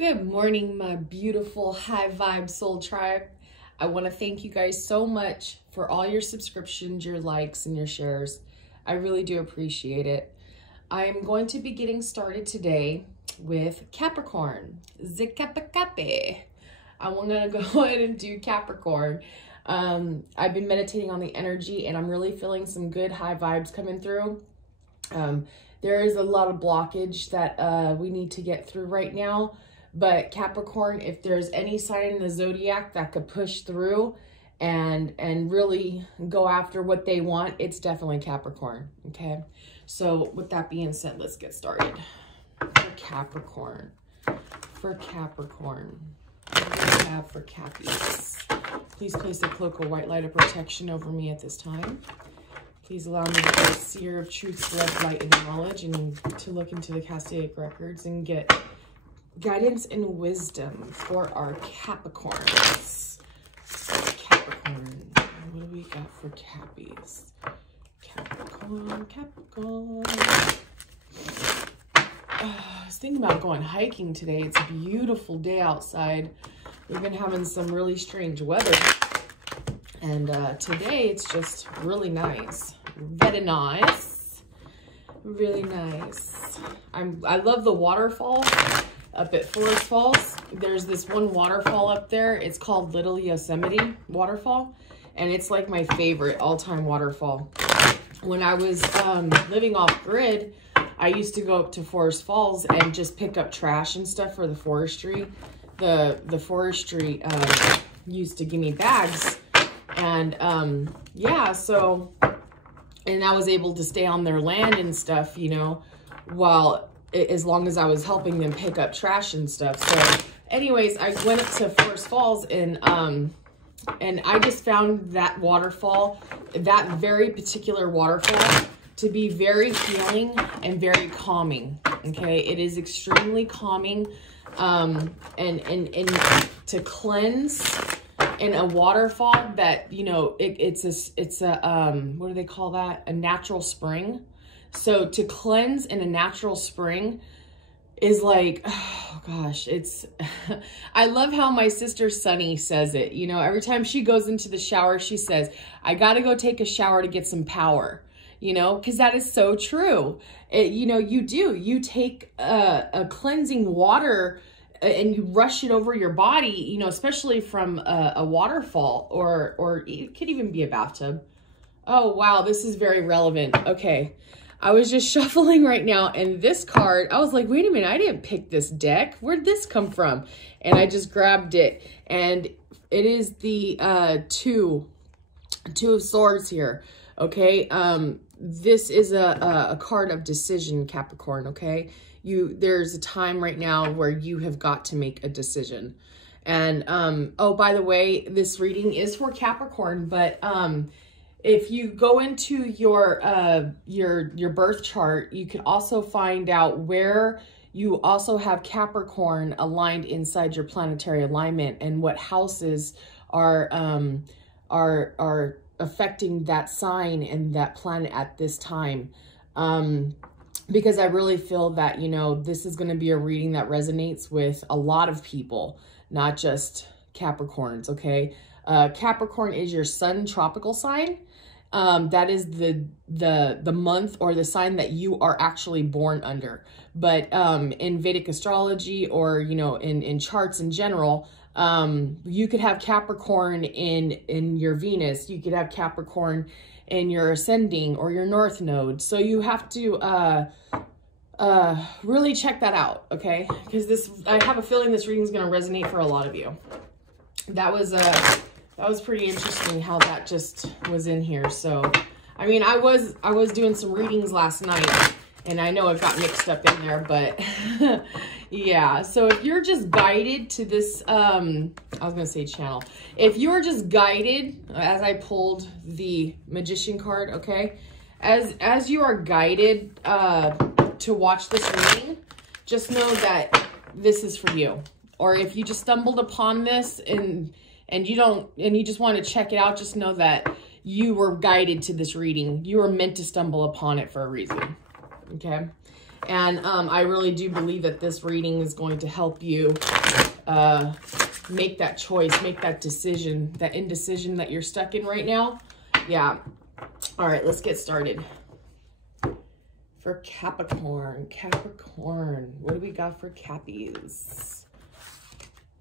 Good morning, my beautiful high vibe soul tribe. I want to thank you guys so much for all your subscriptions, your likes, and your shares. I really do appreciate it. I'm going to be getting started today with Capricorn. Zikapacape. I'm going to go ahead and do Capricorn. I've been meditating on the energy and I'm really feeling some good high vibes coming through. There is a lot of blockage that we need to get through right now. But Capricorn, if there's any sign in the zodiac that could push through and really go after what they want, it's definitely Capricorn, okay? So with that being said, let's get started. For Capricorn, what do we have for Cappies? Please place a cloak of white light of protection over me at this time. Please allow me to be a seer of truth, love, light, and knowledge, and to look into the Castaic records and get guidance and wisdom for our Capricorns. Capricorn. What do we got for Cappies? Capricorn. I was thinking about going hiking today. It's a beautiful day outside. We've been having some really strange weather. And today it's just really nice. Very nice. Really nice. I love the waterfall up at Forest Falls. There's this one waterfall up there. It's called Little Yosemite Waterfall. And it's like my favorite all-time waterfall. When I was living off grid, I used to go up to Forest Falls and just pick up trash and stuff for the forestry. The forestry used to give me bags. And yeah, so, and I was able to stay on their land and stuff, you know, as long as I was helping them pick up trash and stuff. So anyways, I went up to Forest Falls and I just found that waterfall, that very particular waterfall, to be very healing and very calming. Okay, it is extremely calming, and to cleanse in a waterfall that, you know, it's a what do they call that? A natural spring. So to cleanse in a natural spring is like, oh gosh, it's, I love how my sister Sunny says it. You know, every time she goes into the shower, she says, I got to go take a shower to get some power, you know, because that is so true. You know, you take a cleansing water and you rush it over your body, you know, especially from a waterfall or it could even be a bathtub. Oh, wow, this is very relevant. Okay. I was just shuffling right now, and this card, I was like, wait a minute, I didn't pick this deck. Where'd this come from? And I just grabbed it, and it is the two of swords here, okay? This is a card of decision, Capricorn, okay? There's a time right now where you have got to make a decision. And, oh, by the way, this reading is for Capricorn, but, if you go into your birth chart, you can also find out where you also have Capricorn aligned inside your planetary alignment and what houses are affecting that sign and that planet at this time. Because I really feel that, you know, this is going to be a reading that resonates with a lot of people, not just Capricorns, okay? Capricorn is your sun tropical sign. That is the month or the sign that you are actually born under. But in Vedic astrology or, you know, in charts in general, you could have Capricorn in your Venus. You could have Capricorn in your ascending or your north node. So you have to really check that out, okay? Because I have a feeling this reading is going to resonate for a lot of you. That was pretty interesting how that just was in here. So, I mean, I was doing some readings last night, and I know it got mixed up in there, but yeah. So if you're just guided to this, I was going to say channel. If you're just guided, as I pulled the Magician card, okay, as you are guided to watch this reading, just know that this is for you. Or if you just stumbled upon this and you just want to check it out, just know that you were guided to this reading. You were meant to stumble upon it for a reason. Okay. And I really do believe that this reading is going to help you make that choice, make that decision, that indecision that you're stuck in right now. Yeah. All right, let's get started. For Capricorn, what do we got for Cappies?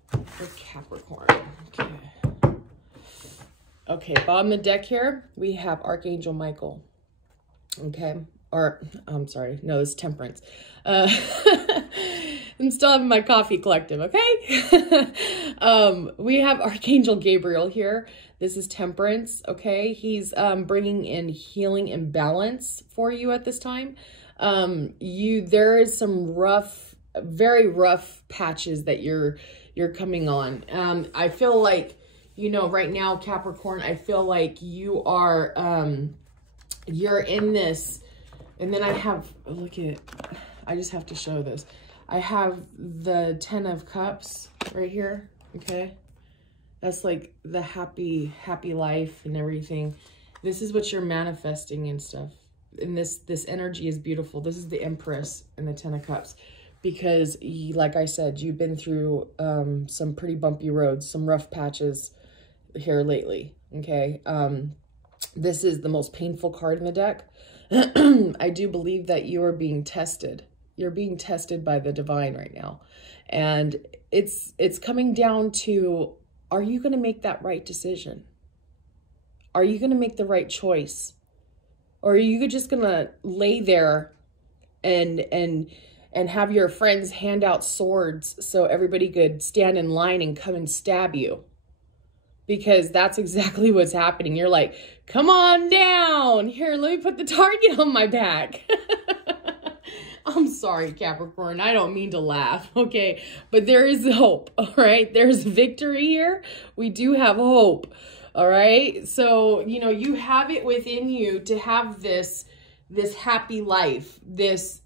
For Capricorn, okay. Okay, bottom of the deck here, we have Archangel Michael, okay? Or, I'm sorry, no, it's Temperance. I'm still having my coffee collective, okay? We have Archangel Gabriel here. This is Temperance, okay? He's bringing in healing and balance for you at this time. There is some rough, very rough patches that you're coming on. I feel like, you know, right now, Capricorn, I feel like you are, you're in this, and then I have, look at, I just have to show this. I have the 10 of Cups right here, okay? That's like the happy life and everything. This is what you're manifesting and stuff. And this energy is beautiful. This is the Empress and the 10 of Cups. Because, like I said, you've been through some pretty bumpy roads, some rough patches here lately, okay? This is the most painful card in the deck. I do believe that you are being tested. You're being tested by the divine right now. And it's coming down to, are you going to make that right decision? Are you going to make the right choice? Or are you just going to lay there and have your friends hand out swords so everybody could stand in line and come and stab you? Because that's exactly what's happening. You're like, come on down. Here, let me put the target on my back. I'm sorry, Capricorn. I don't mean to laugh, okay? But there is hope, all right? There's victory here. We do have hope, all right? So, you know, you have it within you to have this happy life, this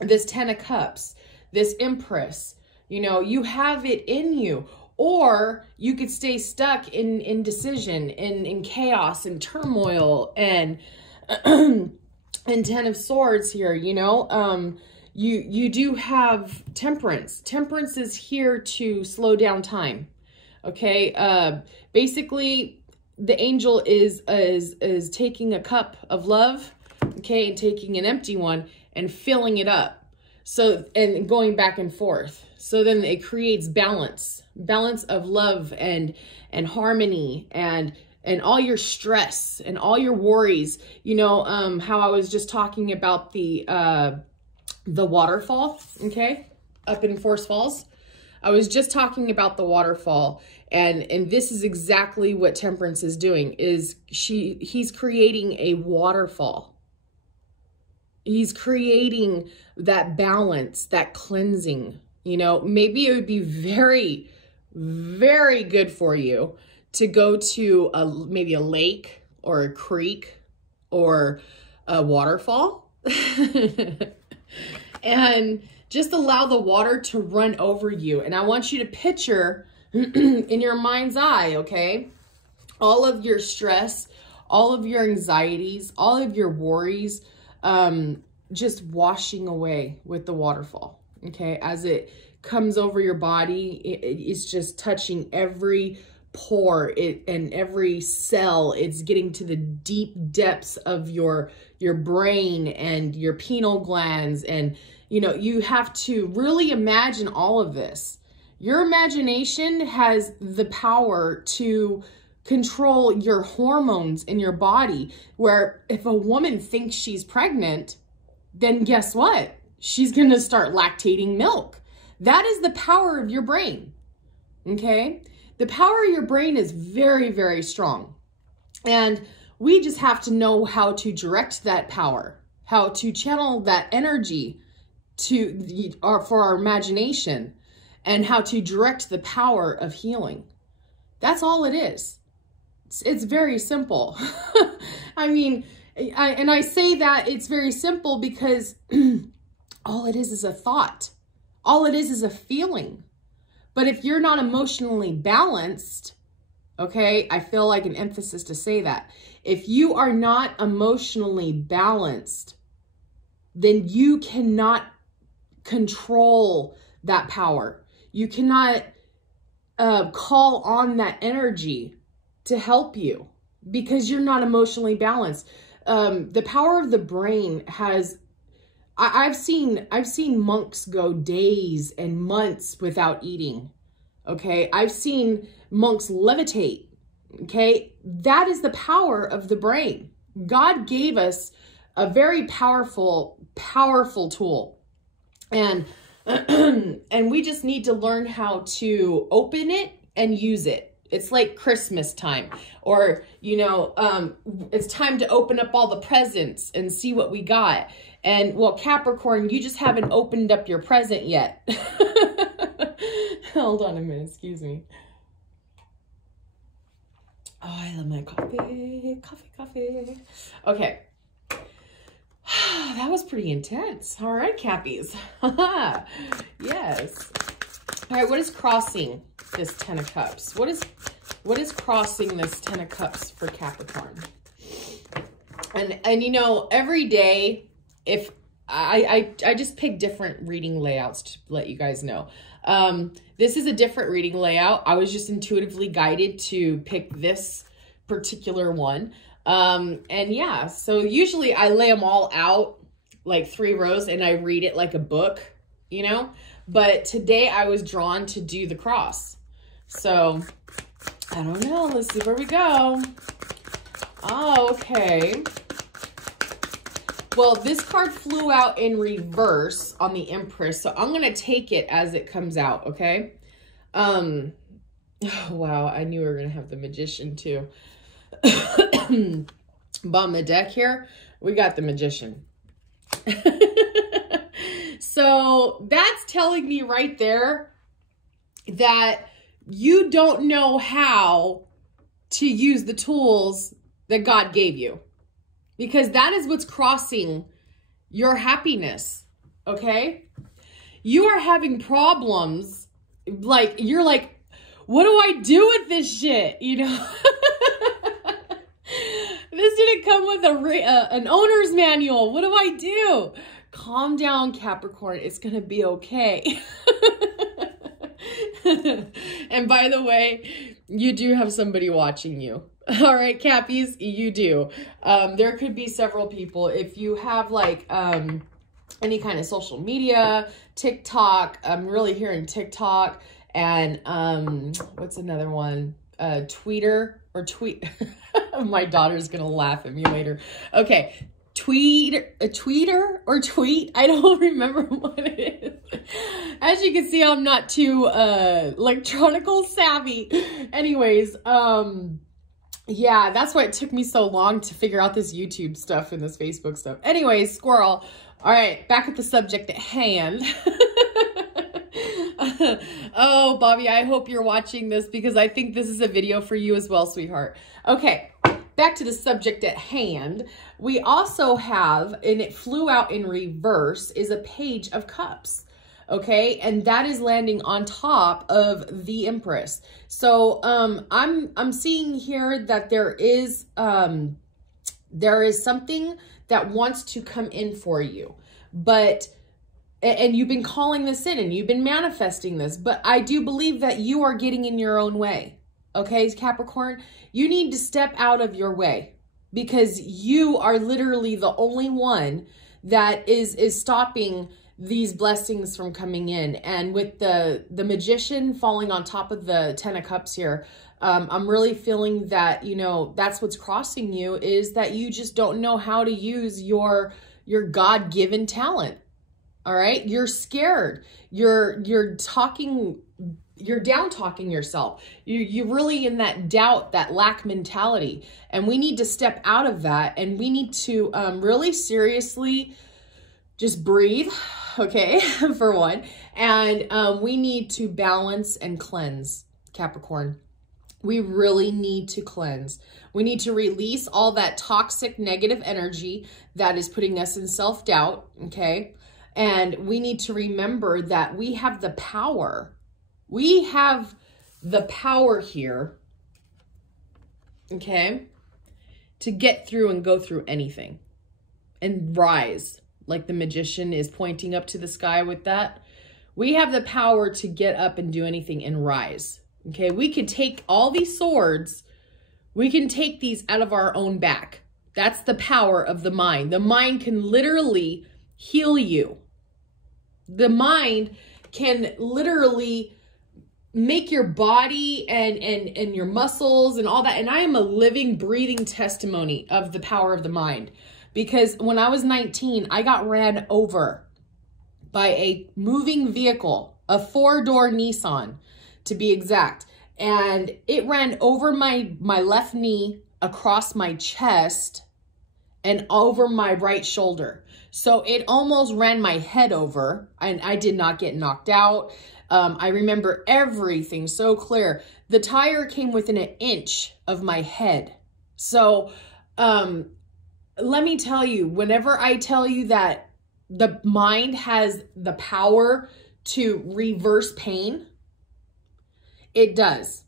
10 of Cups, this Empress. You know, you have it in you. Or you could stay stuck in indecision, in chaos and turmoil and and 10 of Swords here, you know. You do have Temperance. Temperance is here to slow down time. Okay? Basically, the angel is taking a cup of love, okay, and taking an empty one and filling it up. So, and going back and forth. So then it creates balance of love and harmony and all your stress and all your worries. You know, how I was just talking about the waterfall, okay, up in Forest Falls. I was just talking about the waterfall, and this is exactly what Temperance is doing. He's creating a waterfall. He's creating that balance, that cleansing. You know, maybe it would be very, very good for you to go to maybe a lake or a creek or a waterfall and just allow the water to run over you. And I want you to picture in your mind's eye, okay, all of your stress, all of your anxieties, all of your worries, just washing away with the waterfall. Okay, as it comes over your body, it's just touching every pore and every cell. It's getting to the deep depths of your brain and your pineal glands. And, you know, you have to really imagine all of this. Your imagination has the power to control your hormones in your body, where if a woman thinks she's pregnant, then guess what? She's going to start lactating milk. That is the power of your brain, okay? The power of your brain is very, very strong. And we just have to know how to direct that power, how to channel that energy for our imagination, and how to direct the power of healing. That's all it is. It's very simple. I mean, I say that it's very simple because all it is a thought. All it is a feeling. But if you're not emotionally balanced, okay, I feel like an emphasis to say that. If you are not emotionally balanced, then you cannot control that power. You cannot call on that energy to help you because you're not emotionally balanced. The power of the brain has, I've seen monks go days and months without eating. Okay. I've seen monks levitate. Okay. That is the power of the brain. God gave us a very powerful tool. And and we just need to learn how to open it and use it. It's like Christmas time, or, you know, it's time to open up all the presents and see what we got. And well, Capricorn, you just haven't opened up your present yet. Hold on a minute, excuse me. Oh, I love my coffee. Okay. That was pretty intense. All right, Cappies. Yes. All right, what is crossing this 10 of Cups? What is crossing this 10 of Cups for Capricorn? And you know, every day, if I just pick different reading layouts to let you guys know. This is a different reading layout. I was just intuitively guided to pick this particular one. And yeah, so usually I lay them all out like 3 rows and I read it like a book, you know, but today I was drawn to do the cross. So I don't know. Let's see where we go. Oh, okay. Well, this card flew out in reverse on the Empress, so I'm going to take it as it comes out, okay? Oh, wow, I knew we were going to have the Magician too. Bottom of the deck here, we got the Magician. So that's telling me right there that you don't know how to use the tools that God gave you. Because that is what's crossing your happiness, okay? You are having problems, like, you're like, what do I do with this shit, you know? This didn't come with an owner's manual. What do I do? Calm down, Capricorn. It's going to be okay. And by the way, you do have somebody watching you. All right, Cappies, you do. There could be several people. If you have like any kind of social media, TikTok, I'm really hearing TikTok, and what's another one? Tweeter or tweet. My daughter's gonna laugh at me later. Okay, a tweeter or tweet. I don't remember what it is. As you can see, I'm not too electronical savvy. Anyways, yeah, that's why it took me so long to figure out this YouTube stuff and this Facebook stuff. Anyways, squirrel. All right, back at the subject at hand. Oh, Bobby, I hope you're watching this because I think this is a video for you as well, sweetheart. Okay, back to the subject at hand. We also have, and it flew out in reverse, is a Page of Cups. Okay, and that is landing on top of the Empress. So I'm seeing here that there is something that wants to come in for you, but and you've been calling this in and you've been manifesting this, but I do believe that you are getting in your own way. Okay, Capricorn, you need to step out of your way because you are literally the only one that is stopping these blessings from coming in. And with the Magician falling on top of the 10 of Cups here, I'm really feeling that, you know, that's what's crossing you, is that you just don't know how to use your God-given talent. All right. You're scared. You're down talking yourself. You're really in that doubt, that lack mentality. And we need to step out of that. And we need to really seriously just breathe. Okay. For one. And we need to balance and cleanse, Capricorn. We really need to cleanse. We need to release all that toxic negative energy that is putting us in self-doubt. Okay. And we need to remember that we have the power. We have the power here, okay, to get through and go through anything and rise. like the magician is pointing up to the sky with that. We have the power to get up and do anything and rise. Okay, we could take all these swords, we can take these out of our own back. That's the power of the mind. The mind can literally heal you. The mind can literally make your body and your muscles and all that. And I am a living, breathing testimony of the power of the mind. Because when I was 19, I got ran over by a moving vehicle, a 4-door Nissan to be exact. And it ran over my left knee, across my chest, and over my right shoulder. So it almost ran my head over, and I did not get knocked out. I remember everything so clear. The tire came within an inch of my head. So let me tell you, whenever I tell you that the mind has the power to reverse pain, it does.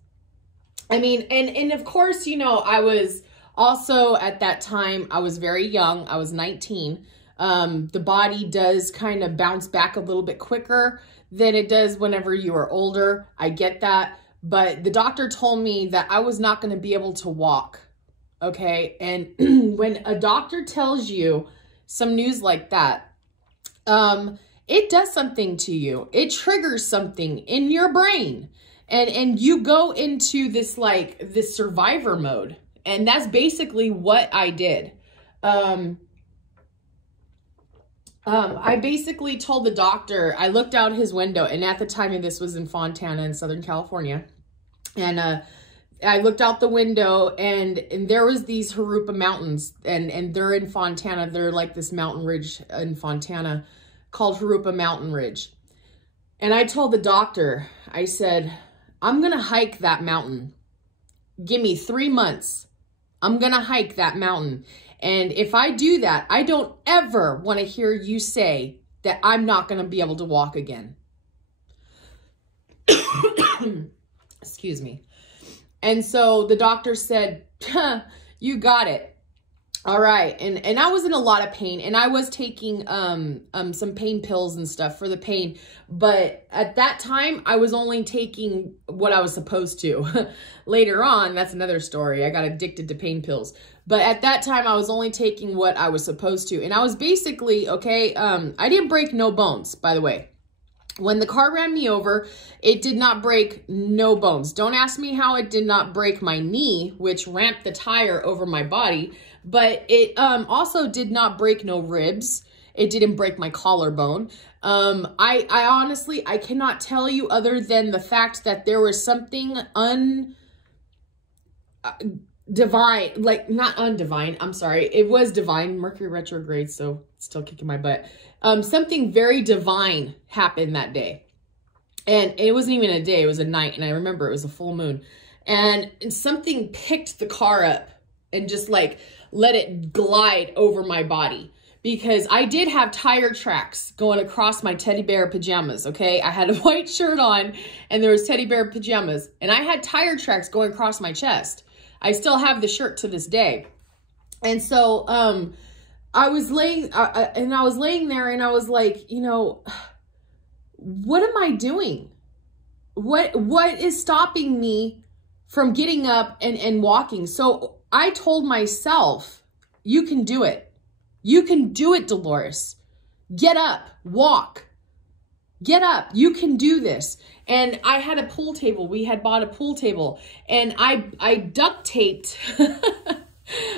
I mean, and of course, you know, I was also at that time, I was very young. I was 19. The body does kind of bounce back a little bit quicker than it does whenever you are older. I get that. But the doctor told me that I was not going to be able to walk. Okay. And when a doctor tells you some news like that, it does something to you. It triggers something in your brain. And you go into this, like, this survivor mode. And that's basically what I did. I basically told the doctor, I looked out his window, and at the time, and this was in Fontana in Southern California. And I looked out the window, and there was these Harupa Mountains, and they're in Fontana. They're like this mountain ridge in Fontana called Harupa Mountain Ridge. And I told the doctor, I said, I'm going to hike that mountain. Give me 3 months. I'm going to hike that mountain. And if I do that, I don't ever want to hear you say that I'm not going to be able to walk again. Excuse me. And so the doctor said, you got it. All right. And I was in a lot of pain, and I was taking some pain pills and stuff for the pain. But at that time, I was only taking what I was supposed to. Later on, that's another story. I got addicted to pain pills. But at that time, I was only taking what I was supposed to. And I was basically, okay, I didn't break no bones, by the way. When the car ran me over, it did not break no bones. Don't ask me how it did not break my knee, which ramped the tire over my body. But it also did not break no ribs. It didn't break my collarbone. I honestly, I cannot tell you other than the fact that there was something divine, like not undivine, I'm sorry. It was divine, Mercury retrograde, so it's still kicking my butt. Something very divine happened that day. And it wasn't even a day, it was a night. And I remember it was a full moon. And something picked the car up and just like let it glide over my body. Because I did have tire tracks going across my teddy bear pajamas, okay? I had a white shirt on and there was teddy bear pajamas. And I had tire tracks going across my chest. I still have the shirt to this day. And so I was laying there and I was like, you know, what am I doing? What is stopping me from getting up and walking? So I told myself, you can do it. You can do it, Dolores. Get up, walk. Get up, you can do this. And I had a pool table. We had bought a pool table, and I duct taped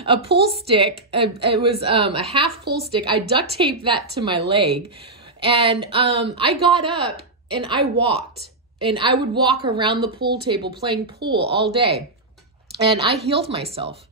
a pool stick. It was a half pool stick. I duct taped that to my leg, and I got up and I walked, and I would walk around the pool table playing pool all day, and I healed myself.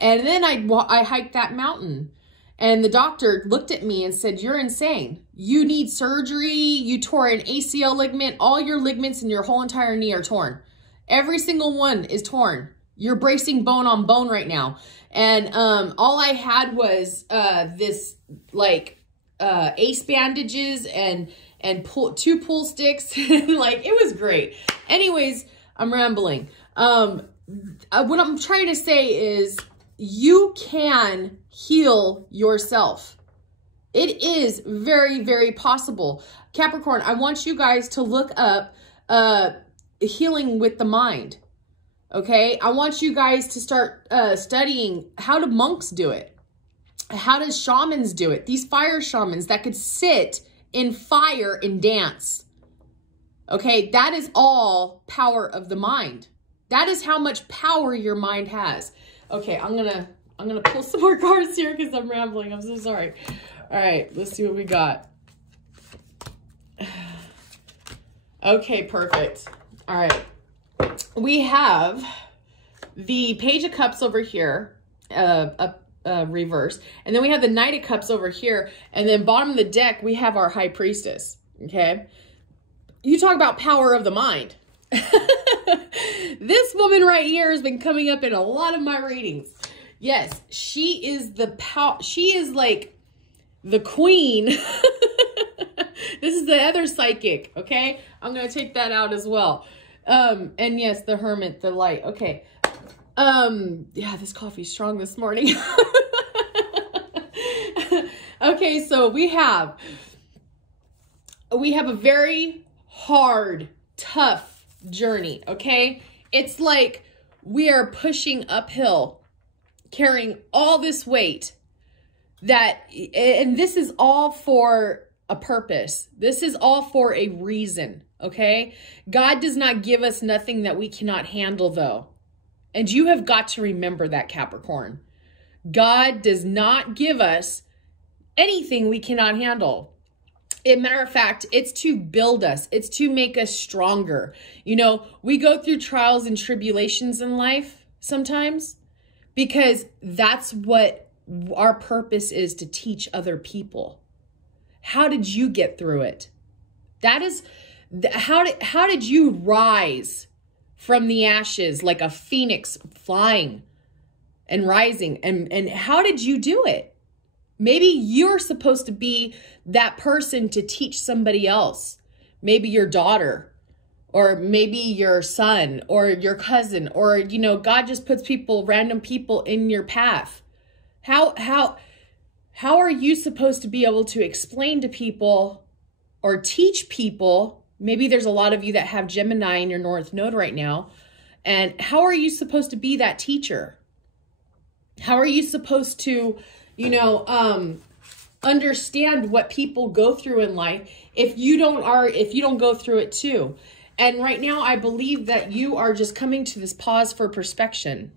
And then I hiked that mountain. And the doctor looked at me and said, you're insane. You need surgery. You tore an ACL ligament. All your ligaments in your whole entire knee are torn. Every single one is torn. You're bracing bone on bone right now. And all I had was this like ace bandages and two pool sticks. Like, it was great. Anyways, I'm rambling. What I'm trying to say is, you can heal yourself. It is very, very possible. Capricorn, I want you guys to look up healing with the mind. Okay? I want you guys to start studying how do monks do it? How does shamans do it? These fire shamans that could sit in fire and dance. Okay? That is all power of the mind. That is how much power your mind has. Okay, I'm gonna pull some more cards here because I'm rambling. I'm so sorry. All right, let's see what we got. Okay, perfect. All right. We have the Page of Cups over here, reverse. And then we have the Knight of Cups over here. And then bottom of the deck, we have our High Priestess. Okay. You talk about power of the mind. This woman right here has been coming up in a lot of my readings. Yes, she is she is like the queen. This is the other psychic, okay? I'm going to take that out as well. And yes, the Hermit, the Light. Okay. Yeah, this coffee's strong this morning. Okay, so we have a very hard, tough journey, okay? It's like we are pushing uphill, carrying all this weight and this is all for a purpose. This is all for a reason, okay? God does not give us nothing that we cannot handle, though. And you have got to remember that, Capricorn. God does not give us anything we cannot handle. As a matter of fact, it's to build us. It's to make us stronger. You know, we go through trials and tribulations in life sometimes because that's what our purpose is, to teach other people. How did you get through it? That is, how did you rise from the ashes like a phoenix flying and rising? And how did you do it? Maybe you're supposed to be that person to teach somebody else. Maybe your daughter, or maybe your son, or your cousin, or, you know, God just puts random people in your path. How are you supposed to be able to explain to people or teach people? Maybe there's a lot of you that have Gemini in your North Node right now. And how are you supposed to be that teacher? How are you supposed to, you know, understand what people go through in life if you don't go through it too? And right now, I believe that you are just coming to this pause for perspection,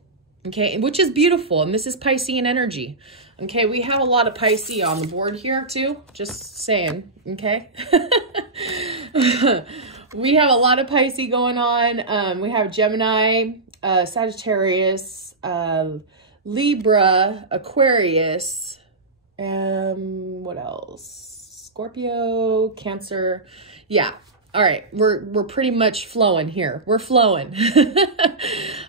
okay, which is beautiful. And this is Piscean energy. Okay, we have a lot of Pisces on the board here too, just saying, okay? We have a lot of Pisces going on. We have Gemini, Sagittarius, Libra, Aquarius, what else? Scorpio, Cancer. Yeah. All right. We're pretty much flowing here. We're flowing.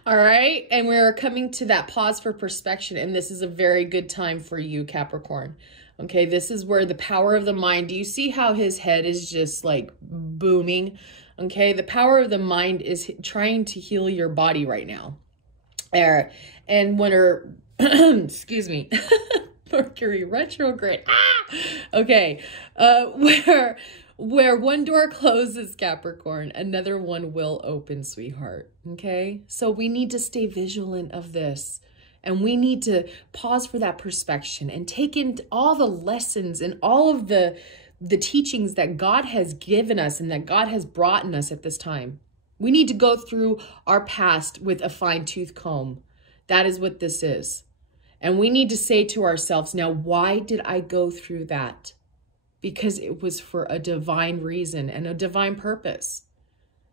All right. And we're coming to that pause for perspection. And this is a very good time for you, Capricorn. Okay. This is where the power of the mind, do you see how his head is just like booming? Okay. The power of the mind is trying to heal your body right now. And when her, excuse me, Mercury retrograde. Okay. Where one door closes, Capricorn, another one will open, sweetheart. Okay? So we need to stay vigilant of this. And we need to pause for that perspection and take in all the lessons and all of the teachings that God has given us and that God has brought in us at this time. We need to go through our past with a fine-tooth comb. That is what this is. And we need to say to ourselves, now, why did I go through that? Because it was for a divine reason and a divine purpose.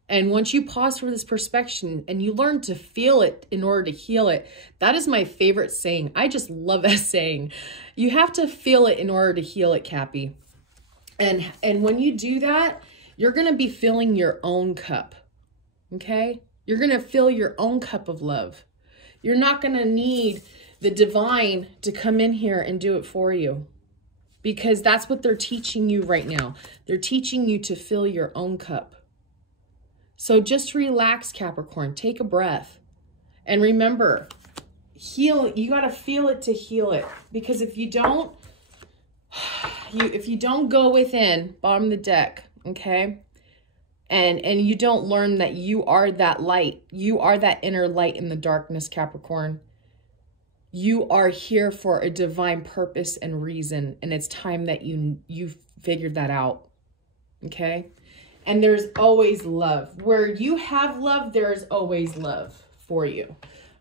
And once you pause for this perspection and you learn to feel it in order to heal it, that is my favorite saying. I just love that saying. You have to feel it in order to heal it, Cappy. And when you do that, you're going to be filling your own cup. Okay? You're going to fill your own cup of love. You're not going to need the divine to come in here and do it for you. Because that's what they're teaching you right now. They're teaching you to fill your own cup. So just relax, Capricorn. Take a breath. And remember, heal. You got to feel it to heal it. Because if you don't, if you don't go within, bottom of the deck, okay? And you don't learn that you are that light. You are that inner light in the darkness, Capricorn. You are here for a divine purpose and reason. And it's time that you figured that out, okay? And there's always love. Where you have love, there's always love for you.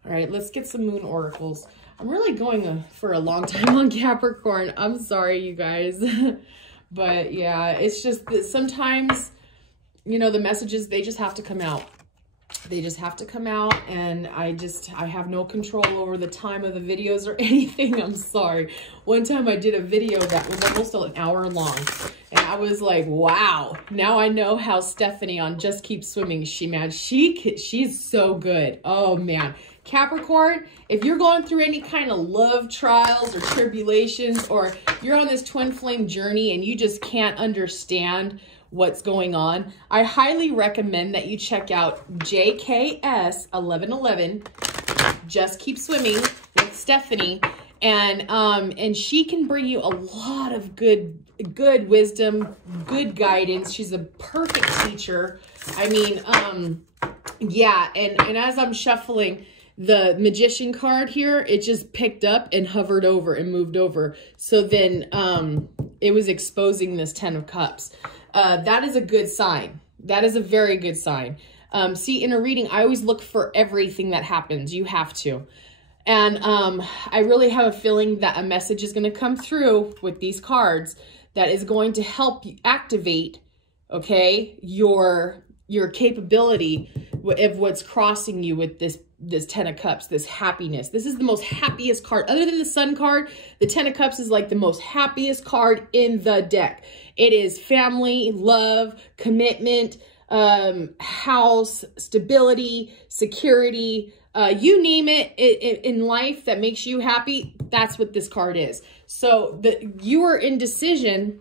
All right, let's get some moon oracles. I'm really going for a long time on Capricorn. I'm sorry, you guys. But yeah, it's just that sometimes, you know, the messages, they just have to come out. They just have to come out, and I have no control over the time of the videos or anything. I'm sorry. One time I did a video that was almost an hour long, and I was like, wow, now I know how Stephanie on Just Keep Swimming, she's so good. Oh man. Capricorn, if you're going through any kind of love trials or tribulations, or you're on this twin flame journey and you just can't understand what's going on, I highly recommend that you check out JKS 1111, Just Keep Swimming with Stephanie, and she can bring you a lot of good wisdom, good guidance. She's a perfect teacher. I mean, yeah, and as I'm shuffling the Magician card here, it just picked up and hovered over and moved over. So then it was exposing this 10 of Cups. That is a good sign. That is a very good sign. See, in a reading, I always look for everything that happens. You have to. And I really have a feeling that a message is going to come through with these cards that is going to help you activate, okay, your capability of what's crossing you with this 10 of Cups, this happiness. This is the most happiest card. Other than the Sun card, the 10 of Cups is like the most happiest card in the deck. It is family, love, commitment, house, stability, security, you name it in life that makes you happy. That's what this card is. So you are in decision.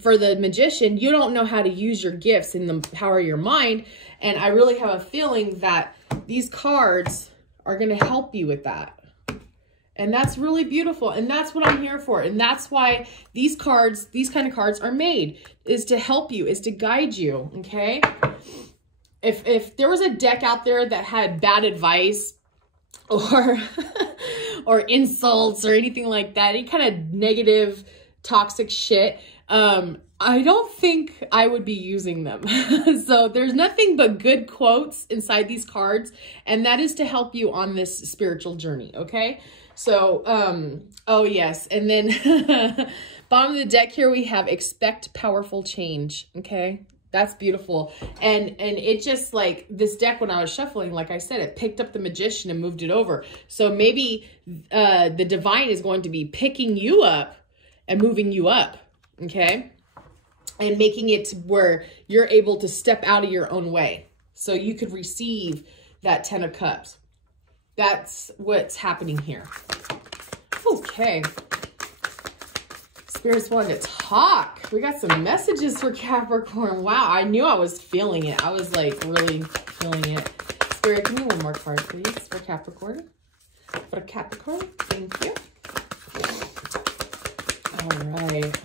For the Magician, you don't know how to use your gifts in the power of your mind. And I really have a feeling that these cards are going to help you with that. And that's really beautiful. And that's what I'm here for. And that's why these cards, these kind of cards are made, is to help you, is to guide you. Okay. If there was a deck out there that had bad advice or, or insults or anything like that, any kind of negative, toxic shit, I don't think I would be using them. So there's nothing but good quotes inside these cards, and that is to help you on this spiritual journey, okay? So, oh yes, and then bottom of the deck here we have expect powerful change, okay? That's beautiful. And it just like this deck, when I was shuffling, like I said, it picked up the Magician and moved it over. So maybe the divine is going to be picking you up and moving you up, okay? And making it to where you're able to step out of your own way. So you could receive that 10 of Cups. That's what's happening here. Okay. Spirits wanted to talk. We got some messages for Capricorn. Wow, I knew I was feeling it. I was like really feeling it. Spirit, give me one more card, please, for Capricorn. For Capricorn, thank you. All right.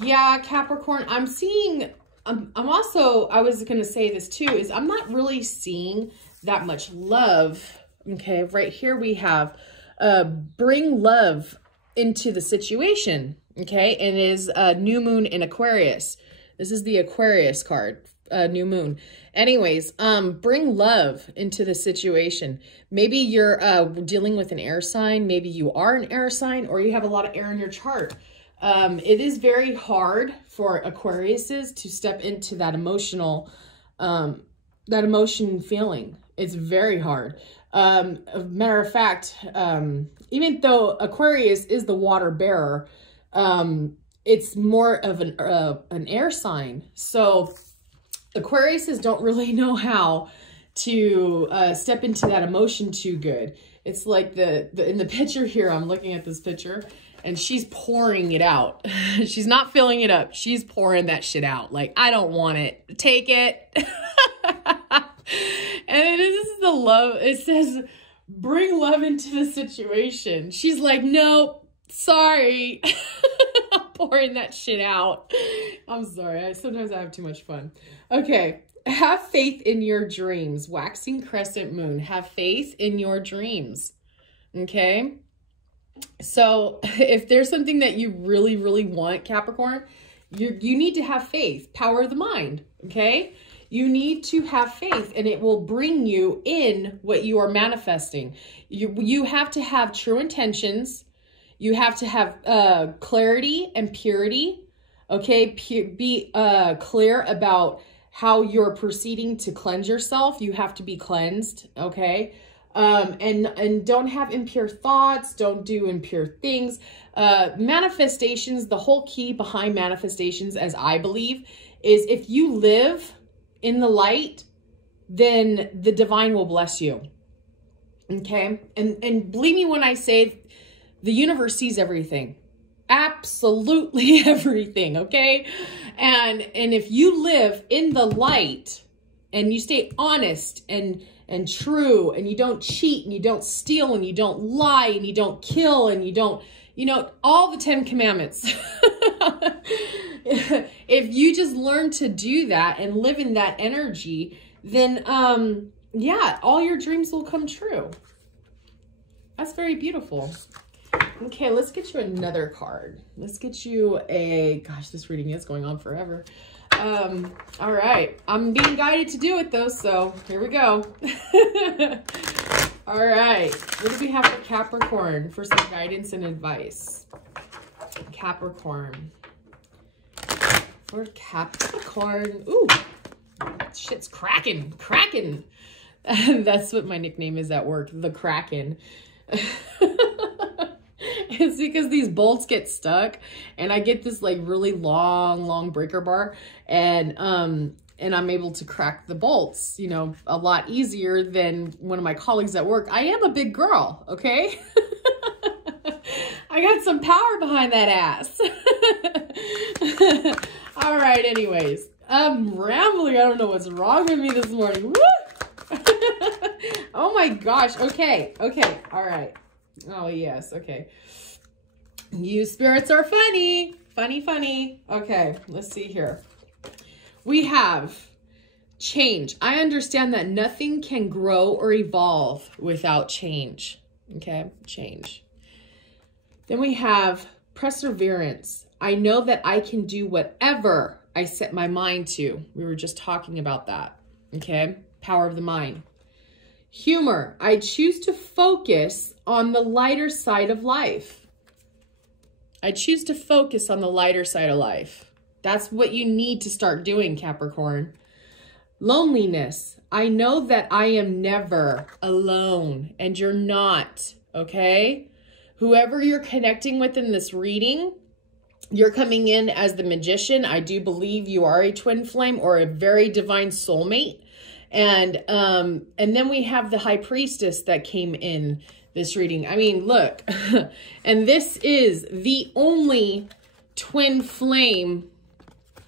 Yeah, Capricorn, I'm seeing, I'm also, I was going to say this too, is I'm not really seeing that much love. Okay, right here we have bring love into the situation. Okay, and it is new moon in Aquarius. This is the Aquarius card, new moon. Anyways, bring love into the situation. Maybe you're dealing with an air sign. Maybe you are an air sign, or you have a lot of air in your chart. It is very hard for Aquariuses to step into that emotional, that emotion feeling. It's very hard. Matter of fact, even though Aquarius is the water bearer, it's more of an air sign. So Aquariuses don't really know how to step into that emotion too good. It's like in the picture here, I'm looking at this picture, and she's pouring it out. She's not filling it up. She's pouring that shit out. Like, I don't want it. Take it. And this is the love. It says, bring love into the situation. She's like, no, Sorry. I'm pouring that shit out. I'm sorry. Sometimes I have too much fun. Okay. Have faith in your dreams. Waxing crescent moon. Have faith in your dreams. Okay. So if there's something that you really, really want, Capricorn, you need to have faith. Power of the mind. Okay. You need to have faith, and it will bring you in what you are manifesting. You have to have true intentions. You have to have clarity and purity. Okay. Be clear about how you're proceeding to cleanse yourself. You have to be cleansed. Okay. And don't have impure thoughts. Don't do impure things. Manifestations, the whole key behind manifestations, as I believe, is if you live in the light, then the divine will bless you. Okay. And believe me when I say the universe sees everything, absolutely everything. Okay. And if you live in the light and you stay honest and true, and you don't cheat, and you don't steal, and you don't lie, and you don't kill, and you don't, all the 10 commandments. If you just learn to do that and live in that energy, then, yeah, all your dreams will come true. That's very beautiful. Okay, let's get you another card. Let's get you gosh, this reading is going on forever. All right. I'm being guided to do it though, so here we go. All right. What do we have for Capricorn for some guidance and advice? Capricorn. For Capricorn. Ooh, shit's cracking. That's what my nickname is at work, the Kraken. It's because these bolts get stuck, and I get this like really long breaker bar, and I'm able to crack the bolts, a lot easier than one of my colleagues at work. I am a big girl, okay? I got some power behind that ass. All right, anyways, I'm rambling. I don't know what's wrong with me this morning. Woo! Oh my gosh. Okay. All right. Oh yes. Okay. You spirits are funny. Okay, let's see here. We have change. I understand that nothing can grow or evolve without change. Okay, change. Then we have perseverance. I know that I can do whatever I set my mind to. We were just talking about that. Okay, power of the mind. Humor. I choose to focus on the lighter side of life. I choose to focus on the lighter side of life. That's what you need to start doing, Capricorn. Loneliness. I know that I am never alone, and you're not, okay? Whoever you're connecting with in this reading, you're coming in as the magician. I do believe you are a twin flame or a very divine soulmate. And then we have the high priestess that came in this reading. I mean, look, and this is the only twin flame,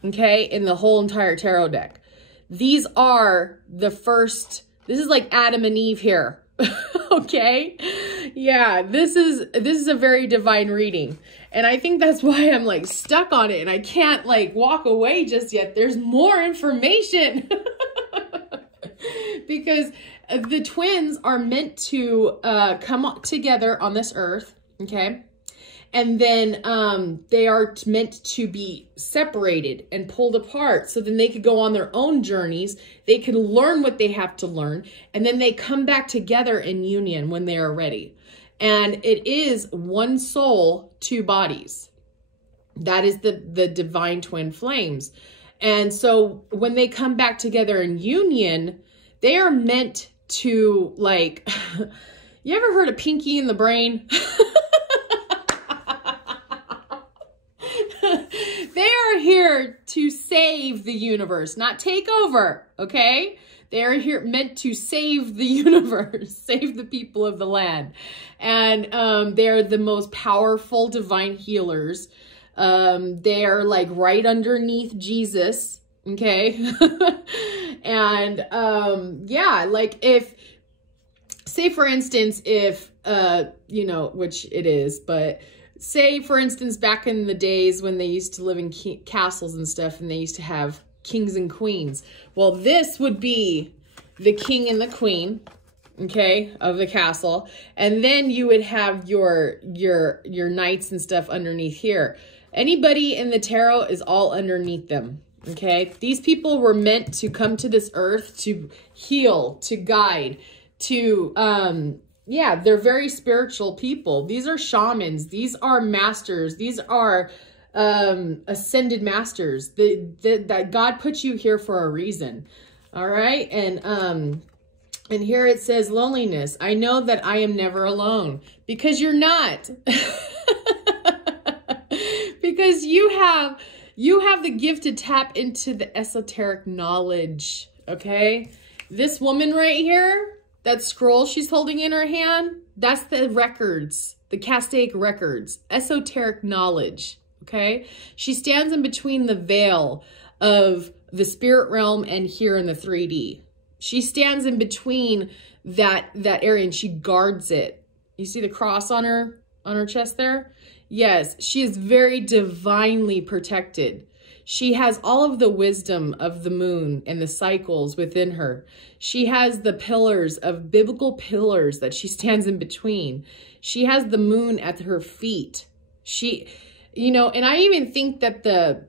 okay, in the whole entire tarot deck. These are the first, this is like Adam and Eve here. Okay. Yeah, this is a very divine reading. And I think that's why I'm like stuck on it and I can't like walk away just yet. There's more information. Because the twins are meant to come together on this earth, okay? And then they are meant to be separated and pulled apart so then they could go on their own journeys. They can learn what they have to learn, and then they come back together in union when they are ready. And it is one soul, two bodies. That is the divine twin flames. And so when they come back together in union, they are meant to, like, you ever heard of Pinky in the Brain? They are here to save the universe, not take over, okay? They are here meant to save the universe, save the people of the land. And they're the most powerful divine healers. They are like right underneath Jesus, okay? And yeah, like if, say for instance, if, you know, which it is, but say, for instance, back in the days when they used to live in castles and stuff, and they used to have kings and queens. Well, this would be the king and the queen, okay, of the castle. And then you would have your knights and stuff underneath here. Anybody in the tarot is all underneath them, okay? These people were meant to come to this earth to heal, to guide, to, yeah, they're very spiritual people. These are shamans. These are masters. These are ascended masters. That God put you here for a reason. All right. And here it says loneliness. I know that I am never alone, because you're not. Because you have the gift to tap into the esoteric knowledge. Okay. This woman right here, that scroll she's holding in her hand, that's the records, the Castaic records, esoteric knowledge. Okay. She stands in between the veil of the spirit realm and here in the 3D. She stands in between that area, and she guards it. You see the cross on her chest there? Yes, she is very divinely protected. She has all of the wisdom of the moon and the cycles within her. She has the pillars of biblical pillars that she stands in between. She has the moon at her feet. She, you know, and I even think that the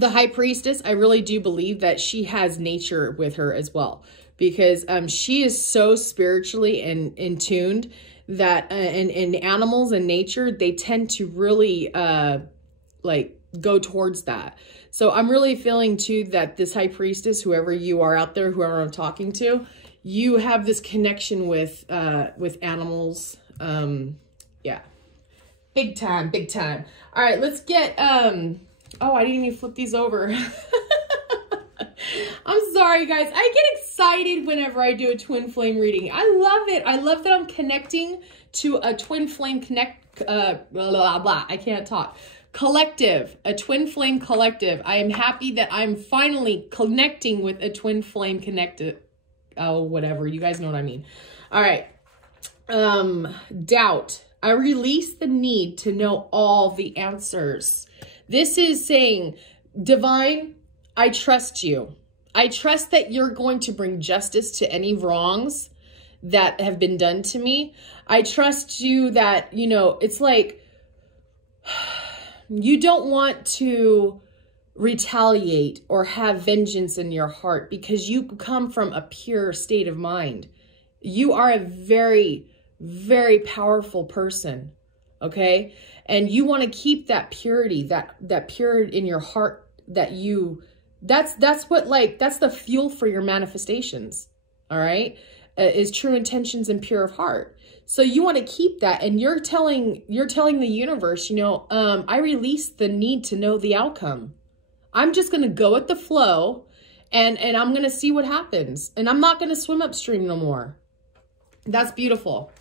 high priestess, I really do believe that she has nature with her as well, because she is so spiritually in tuned that in animals and nature, they tend to really like go towards that. So I'm really feeling too that this high priestess, whoever you are out there, whoever I'm talking to, you have this connection with animals. Yeah, big time, big time. All right, let's get, oh, I didn't even flip these over. I'm sorry, guys. I get excited whenever I do a twin flame reading. I love it. I love that I'm connecting to a twin flame blah, blah, blah. I can't talk. Collective, a twin flame collective. I am happy that I'm finally connecting with a twin flame connected. Oh, whatever. You guys know what I mean. All right. Doubt. I release the need to know all the answers. This is saying, divine, I trust you. I trust that you're going to bring justice to any wrongs that have been done to me. I trust you that, you know, it's like you don't want to retaliate or have vengeance in your heart, because you come from a pure state of mind. You are a very, very powerful person, okay? And you want to keep that purity, that pure in your heart, that you, that's what, like, that's the fuel for your manifestations, all right? Is true intentions and pure of heart. So you want to keep that, and you're telling the universe, you know, I release the need to know the outcome. I'm just going to go with the flow, and I'm going to see what happens, and I'm not going to swim upstream no more. That's beautiful.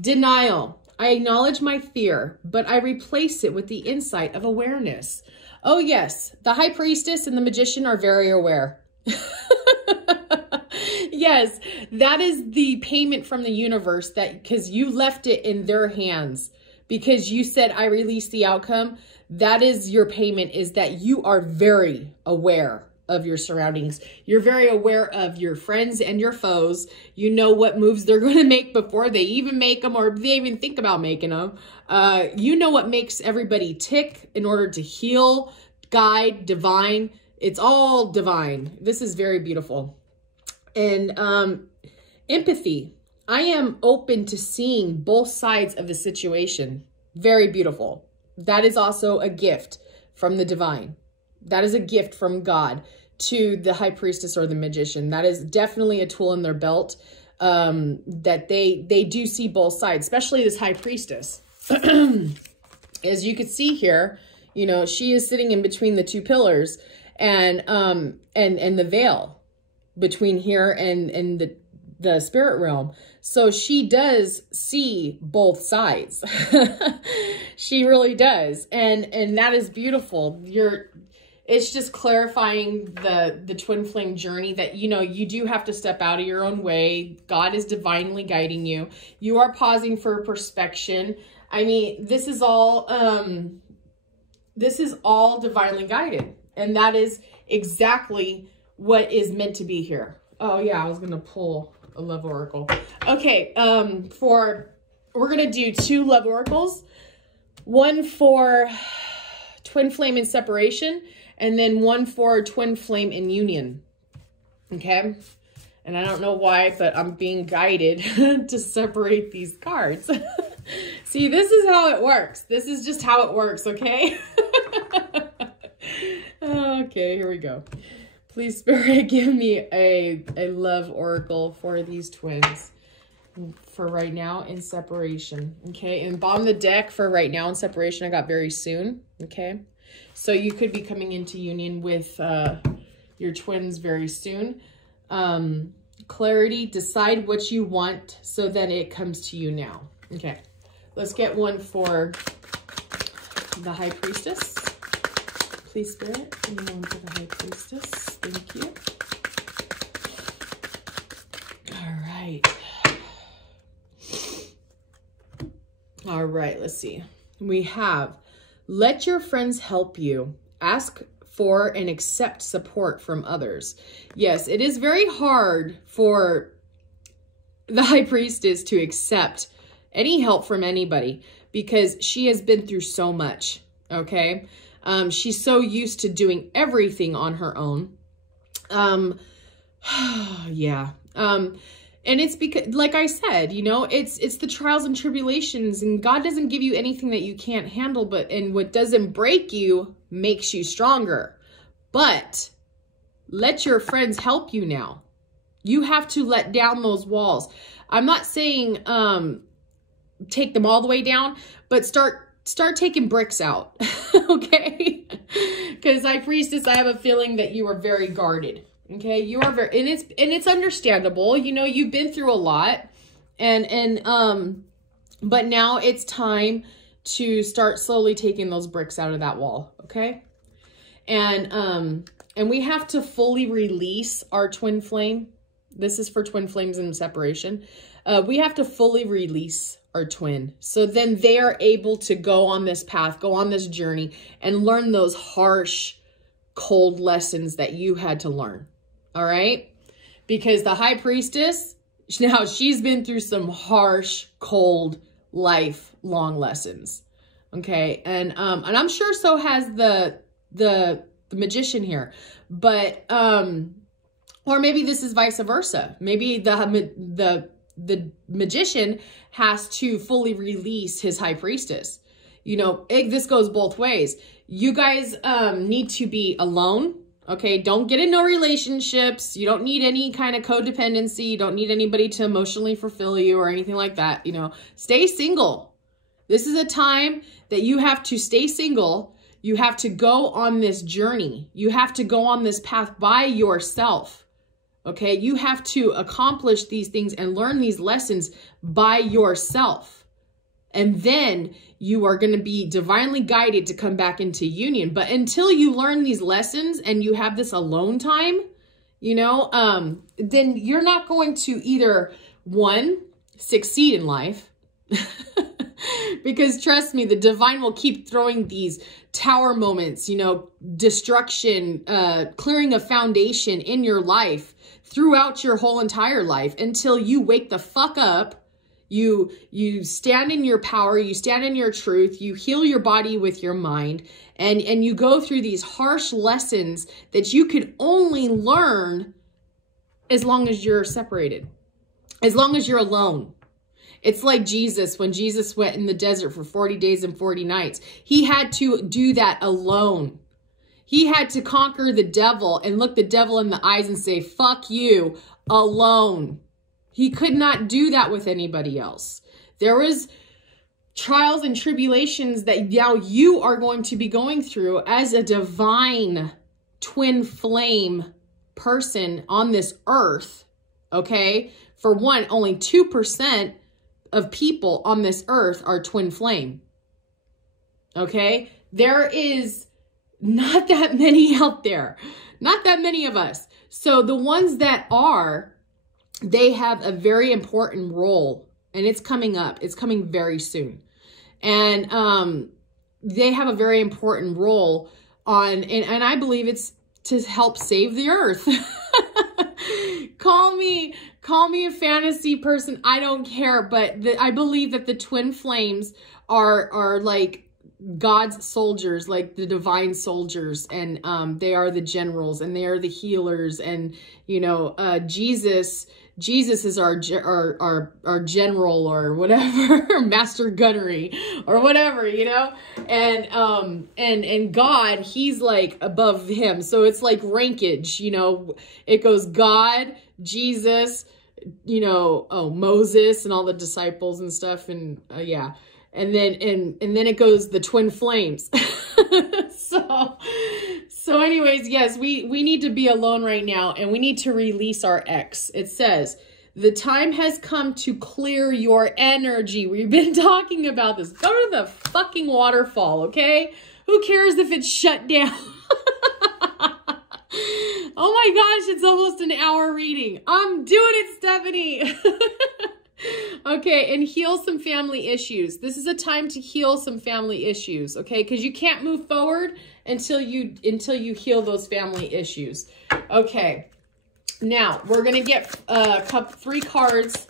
Denial. I acknowledge my fear, but I replace it with the insight of awareness. Oh yes, the high priestess and the magician are very aware. Yes, that is the payment from the universe, that because you left it in their hands, because you said, I release the outcome. That is your payment, is that you are very aware of your surroundings. You're very aware of your friends and your foes. You know what moves they're going to make before they even make them, or they even think about making them. You know what makes everybody tick in order to heal, guide, divine. It's all divine. This is very beautiful. And empathy. I am open to seeing both sides of the situation. Very beautiful. That is also a gift from the divine. That is a gift from God to the high priestess or the magician. That is definitely a tool in their belt, that they do see both sides, especially this high priestess. As you can see here, you know, she is sitting in between the two pillars, and the veil between here and the spirit realm. So she does see both sides. She really does. And that is beautiful. It's just clarifying the twin flame journey, that, you know, you do have to step out of your own way. God is divinely guiding you. You are pausing for perspection. I mean, this is all divinely guided. And that is exactly what is meant to be here. Oh yeah, I was going to pull a love oracle. Okay, we're going to do 2 love oracles. One for twin flame in separation, and then one for twin flame in union. Okay? And I don't know why, but I'm being guided to separate these cards. See, this is how it works. This is just how it works, okay? Okay, here we go. Please, Spirit, give me a love oracle for these twins for right now in separation, okay? And bottom of the deck for right now in separation, I got very soon, okay? So you could be coming into union with your twins very soon. Clarity, decide what you want so then it comes to you now. Okay, let's get one for the High Priestess. Please, Spirit, give me one for the High Priestess. Thank you. All right. All right, let's see. We have, let your friends help you. Ask for and accept support from others. Yes, it is very hard for the High Priestess to accept any help from anybody because she has been through so much, okay? She's so used to doing everything on her own. Yeah. And it's because, like I said, you know, it's the trials and tribulations, and God doesn't give you anything that you can't handle, and what doesn't break you makes you stronger. But let your friends help you now. You have to let down those walls. I'm not saying take them all the way down, but start taking bricks out, okay? Because High Priestess, I have a feeling that you are very guarded. Okay, you are very, and it's understandable. You know, you've been through a lot, but now it's time to start slowly taking those bricks out of that wall. Okay, and we have to fully release our twin flame. This is for twin flames in separation. We have to fully release our twin, so then they are able to go on this path, go on this journey, and learn those harsh, cold lessons that you had to learn. All right, because the High Priestess, now she's been through some harsh, cold, lifelong lessons. Okay, and I'm sure so has the Magician here, but or maybe this is vice versa. Maybe the Magician has to fully release his High Priestess. You know, this goes both ways. You guys need to be alone. Okay, don't get in no relationships. You don't need any kind of codependency. You don't need anybody to emotionally fulfill you or anything like that. You know, stay single. This is a time that you have to stay single. You have to go on this journey. You have to go on this path by yourself. Okay, you have to accomplish these things and learn these lessons by yourself. And then you are going to be divinely guided to come back into union. But until you learn these lessons and you have this alone time, you know, then you're not going to either, one, succeed in life. Because trust me, the divine will keep throwing these tower moments, you know, destruction, clearing a foundation in your life throughout your whole entire life until you wake the fuck up. You stand in your power, you stand in your truth, you heal your body with your mind, and you go through these harsh lessons that you could only learn as long as you're separated, as long as you're alone. It's like Jesus, when Jesus went in the desert for 40 days and 40 nights. He had to do that alone. He had to conquer the devil and look the devil in the eyes and say, fuck you, alone. He could not do that with anybody else. There was trials and tribulations that now you are going to be going through as a divine twin flame person on this earth, okay? For one, only 2% of people on this earth are twin flame, okay? There is not that many out there, not that many of us. So the ones that are, they have a very important role, and it's coming up. It's coming very soon. And they have a very important role on, and I believe it's to help save the earth. Call me a fantasy person. I don't care, but I believe that the twin flames are like God's soldiers, like the divine soldiers, and they are the generals, and they are the healers, and you know, Jesus is our general or whatever, master gunnery or whatever, you know, and God, he's like above him, so it's like rankage, you know, it goes God, Jesus, you know, Moses and all the disciples and stuff, and yeah. And then it goes the twin flames. So anyways, yes, we need to be alone right now, and we need to release our ex. It says, the time has come to clear your energy. We've been talking about this. Go to the fucking waterfall, okay? Who cares if it's shut down? Oh my gosh, it's almost an hour reading. I'm doing it, Stephanie. Okay, and heal some family issues. This is a time to heal some family issues, okay? Because you can't move forward until you heal those family issues. Okay, now we're gonna get 3 cards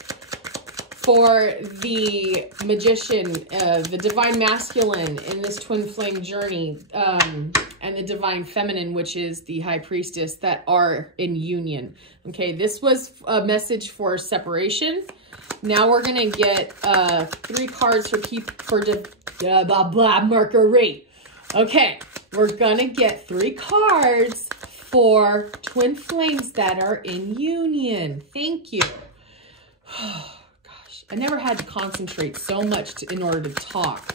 for the magician, the divine masculine in this twin flame journey, and the divine feminine, which is the high priestess, that are in union. Okay, this was a message for separation. Now we're gonna get 3 cards for Mercury. Okay, we're gonna get 3 cards for twin flames that are in union. Thank you. Oh, gosh, I never had to concentrate so much in order to talk.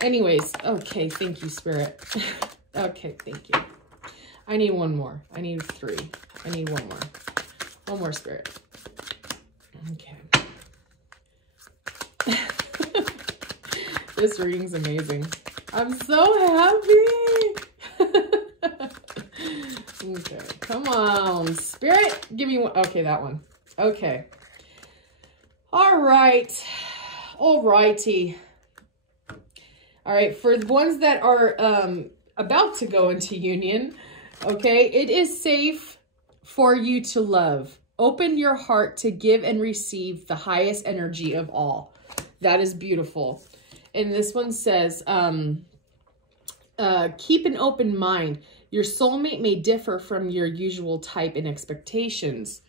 Anyways, okay, thank you, Spirit. Okay, thank you. I need one more. I need 3. I need one more. One more, Spirit. Okay. This reading's amazing. I'm so happy. Okay, come on, Spirit. Give me one. Okay, that one. Okay. All right. All righty. All right, for the ones that are about to go into union, okay, it is safe for you to love. Open your heart to give and receive the highest energy of all. That is beautiful. And this one says, keep an open mind. Your soulmate may differ from your usual type and expectations.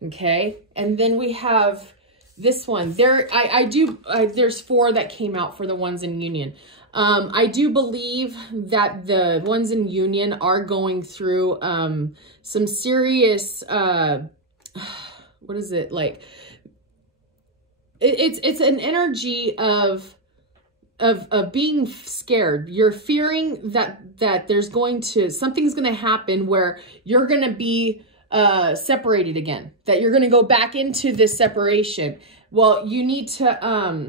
Okay. And then we have this one. There's 4 that came out for the ones in union. I do believe that the ones in union are going through some serious, what is it like? It's an energy of being scared. You're fearing that there's something's going to happen where you're going to be separated again, that you're going to go back into this separation. Well, you need to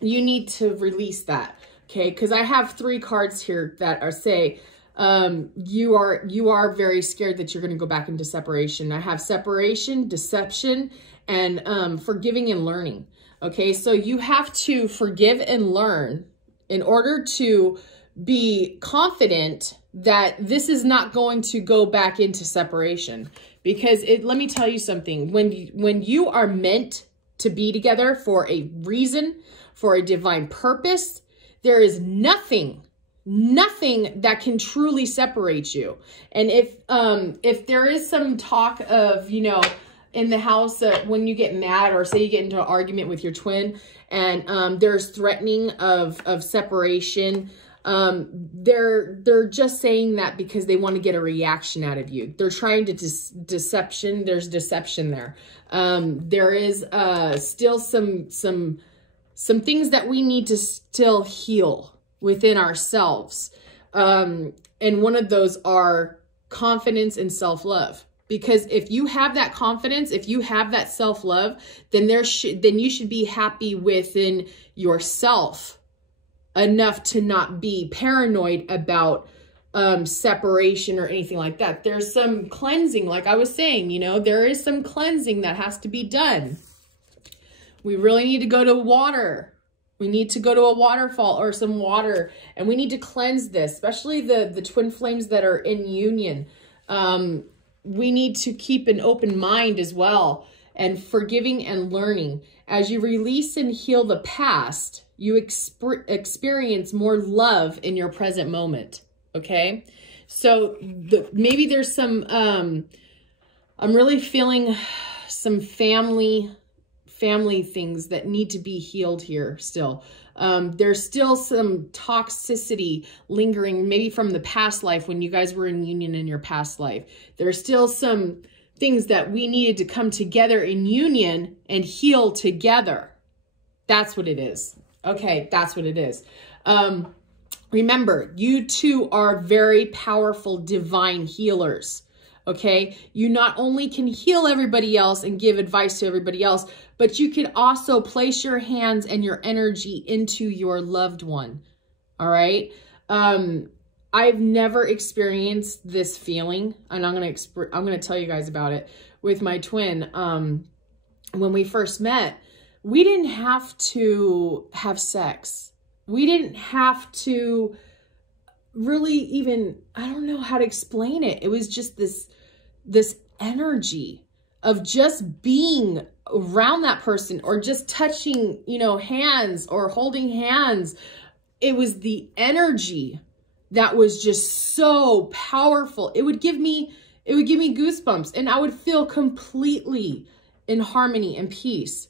release that. Okay. Cause I have 3 cards here that say, you are very scared that you're going to go back into separation. I have separation, deception, and forgiving and learning. Okay, so you have to forgive and learn in order to be confident that this is not going to go back into separation. Because let me tell you something, when you are meant to be together for a reason, for a divine purpose, there is nothing that can truly separate you. And if there is some talk of, you know, in the house, when you get mad, or say you get into an argument with your twin, and there's threatening of separation, they're just saying that because they want to get a reaction out of you. They're trying to deception. There's deception there. There is still some things that we need to still heal within ourselves. And one of those are confidence and self-love. Because if you have that confidence, if you have that self-love, then you should be happy within yourself enough to not be paranoid about separation or anything like that. There's some cleansing, like I was saying, you know, there is some cleansing that has to be done. We really need to go to water. We need to go to a waterfall or some water, and we need to cleanse this, especially the twin flames that are in union. We need to keep an open mind as well, and forgiving and learning. As you release and heal the past, you experience more love in your present moment, okay? So maybe there's some, I'm really feeling some family things that need to be healed here still. There's still some toxicity lingering, maybe from the past life when you guys were in union in your past life. There's still some things that we needed to come together in union and heal together. That's what it is. Okay, that's what it is. Remember, you two are very powerful divine healers. Okay, you not only can heal everybody else and give advice to everybody else, but you can also place your hands and your energy into your loved one. All right. I've never experienced this feeling, and I'm going to tell you guys about it with my twin. When we first met, we didn't have to have sex. We didn't have to really even, I don't know how to explain it. It was just this energy of just being around that person, or just touching, you know, hands or holding hands. It was the energy that was just so powerful. It would give me goosebumps, and I would feel completely in harmony and peace.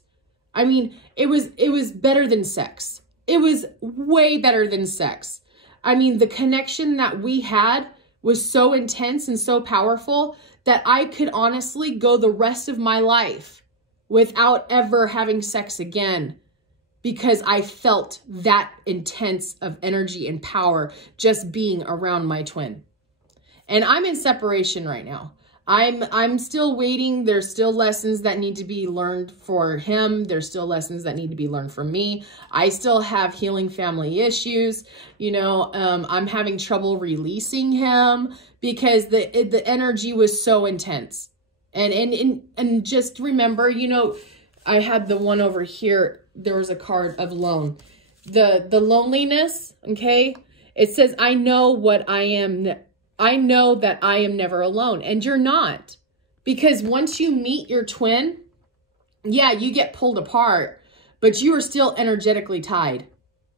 I mean, it was better than sex. It was way better than sex. I mean, the connection that we had was so intense and so powerful that I could honestly go the rest of my life without ever having sex again, because I felt that intense of energy and power just being around my twin. And I'm in separation right now. I'm still waiting. There's still lessons that need to be learned for him. There's still lessons that need to be learned for me. I still have healing family issues. You know, I'm having trouble releasing him because the energy was so intense. And just remember, you know, I had the one over here. There was a card of lone. The loneliness, okay? It says, I know that I am never alone. And you're not. Because once you meet your twin, yeah, you get pulled apart, but you are still energetically tied.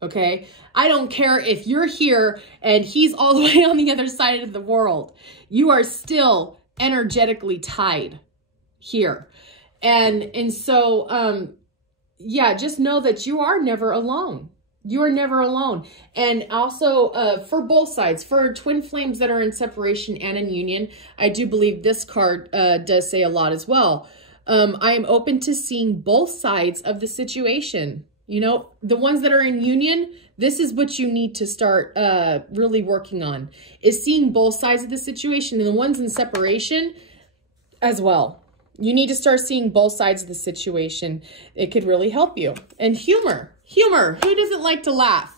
Okay? I don't care if you're here and he's all the way on the other side of the world. You are still energetically tied here. And so, yeah, just know that you are never alone. You are never alone. And also for both sides, for twin flames that are in separation and in union, I do believe this card does say a lot as well. I am open to seeing both sides of the situation. You know, the ones that are in union, this is what you need to start really working on, is seeing both sides of the situation. And the ones in separation as well. You need to start seeing both sides of the situation. It could really help you. And humor. Humor. Who doesn't like to laugh?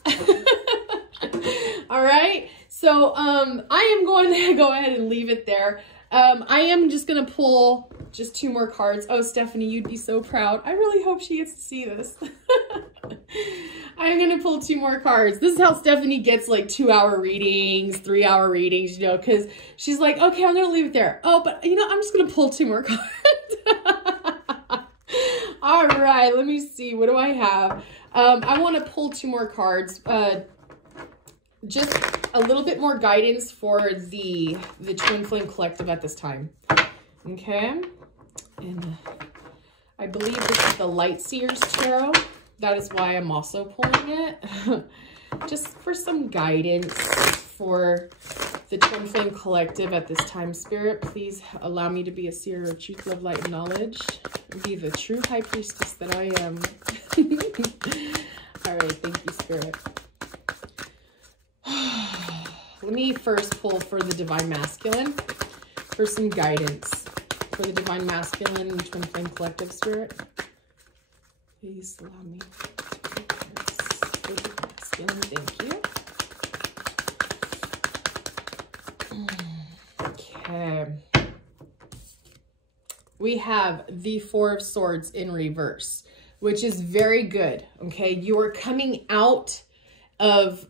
All right. So I am going to go ahead and leave it there. I am just going to pull just 2 more cards. Oh, Stephanie, you'd be so proud. I really hope she gets to see this. I'm going to pull 2 more cards. This is how Stephanie gets like 2-hour readings, 3-hour readings, you know, because she's like, okay, I'm going to leave it there. Oh, but you know, I'm just going to pull 2 more cards. All right, let me see. What do I have? I want to pull 2 more cards. Just a little bit more guidance for the Twin Flame Collective at this time. Okay. And I believe this is the Light Seers Tarot. That is why I'm also pulling it. Just for some guidance for the Twin Flame Collective at this time, Spirit. Please allow me to be a seer of truth, love, light, and knowledge. Be the true high priestess that I am. All right, thank you, Spirit. Let me first pull for the Divine Masculine for some guidance for the Divine Masculine and Twin Flame Collective, Spirit. Please allow me. Masculine, thank you. Okay. We have the 4 of Swords in reverse. which is very good. Okay. You are coming out of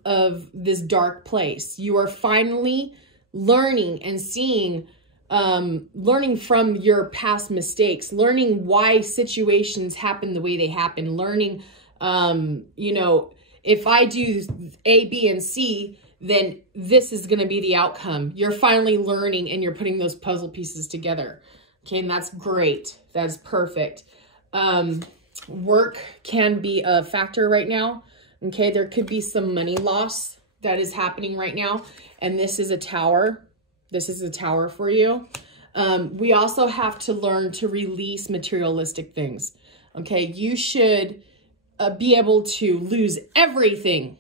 this dark place. You are finally learning and seeing, learning from your past mistakes, learning why situations happen the way they happen, learning, you know, if I do A, B, and C, then this is going to be the outcome. You're finally learning and you're putting those puzzle pieces together. Okay. And that's great. That's perfect. Work can be a factor right now. Okay. There could be some money loss that is happening right now. And this is a tower. This is a tower for you. We also have to learn to release materialistic things. Okay. You should be able to lose everything.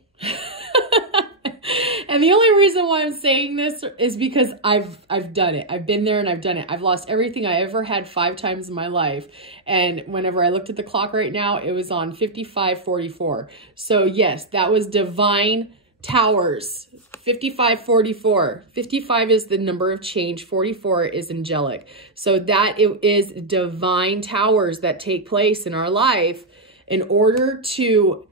And the only reason why I'm saying this is because I've done it. I've been there and I've done it. I've lost everything I ever had 5 times in my life. And whenever I looked at the clock right now, it was on 55:44. So yes, that was divine towers. 55:44. 55 is the number of change. 44 is angelic. So that it is divine towers that take place in our life in order to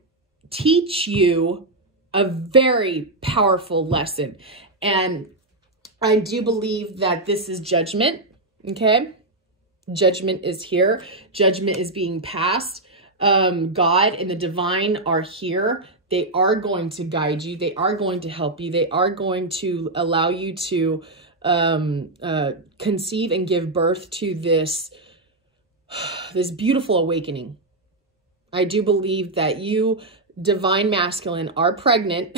teach you a very powerful lesson. And I do believe that this is judgment. Okay. Judgment is here. Judgment is being passed. God and the divine are here. They are going to guide you. They are going to help you. They are going to allow you to conceive and give birth to this beautiful awakening. I do believe that you, divine masculine, are pregnant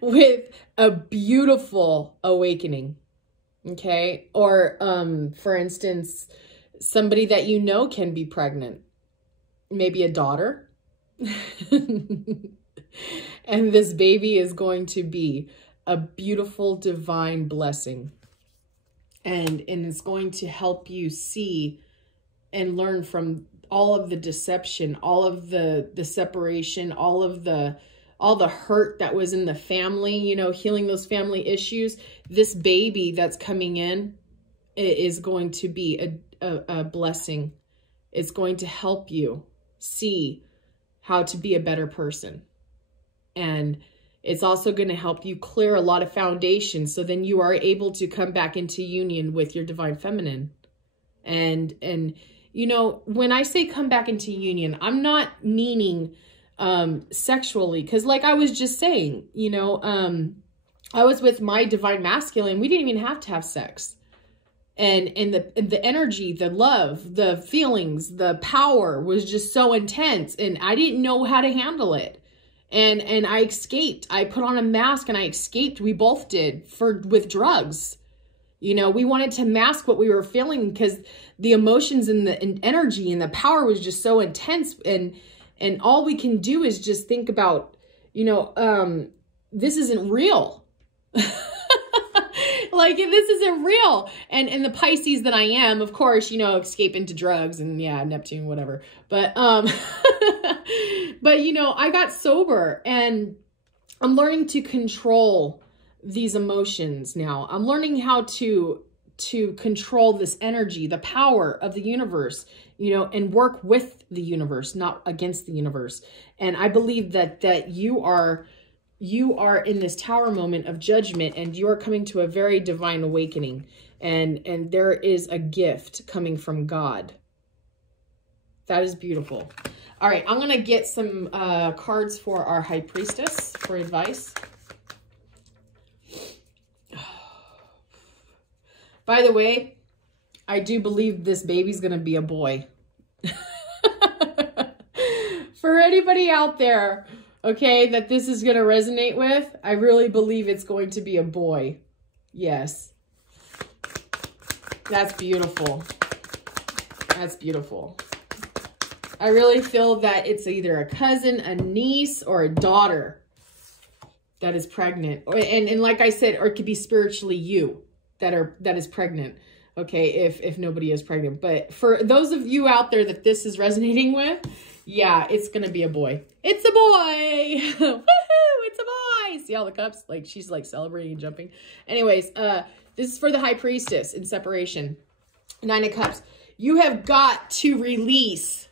with a beautiful awakening. Okay. Or, for instance, somebody that you know can be pregnant, maybe a daughter. And this baby is going to be a beautiful divine blessing. And it's going to help you see and learn from all of the deception, all of the separation, all the hurt that was in the family, you know, healing those family issues. This baby that's coming in is going to be a blessing. It's going to help you see how to be a better person. And it's also going to help you clear a lot of foundations. So then you are able to come back into union with your divine feminine. And you know, when I say come back into union, I'm not meaning sexually, because like I was just saying, you know, I was with my divine masculine. We didn't even have to have sex. And the energy, the love, the feelings, the power was just so intense, and I didn't know how to handle it. And I escaped. I put on a mask and I escaped. We both did with drugs. You know, we wanted to mask what we were feeling because the emotions and the energy and the power was just so intense. And all we can do is just think about, you know, this isn't real. Like, this isn't real. And the Pisces that I am, of course, you know, escape into drugs and yeah, Neptune, whatever. But, but you know, I got sober and I'm learning to control these emotions now. I'm learning how to control this energy, the power of the universe, you know, and work with the universe, not against the universe. And I believe that you are in this tower moment of judgment, and you are coming to a very divine awakening, and there is a gift coming from God. That is beautiful. All right, I'm going to get some cards for our High Priestess for advice. By the way, I do believe this baby's going to be a boy. For anybody out there, okay, that this is going to resonate with, I really believe it's going to be a boy. Yes. That's beautiful. That's beautiful. I really feel that it's either a cousin, a niece, or a daughter that is pregnant. And like I said, or it could be spiritually you that is pregnant. Okay, if nobody is pregnant. But for those of you out there that this is resonating with, yeah, it's going to be a boy. It's a boy. Woohoo, it's a boy. See all the cups? Like, she's like celebrating and jumping. Anyways, this is for the High Priestess in separation. 9 of Cups. You have got to release.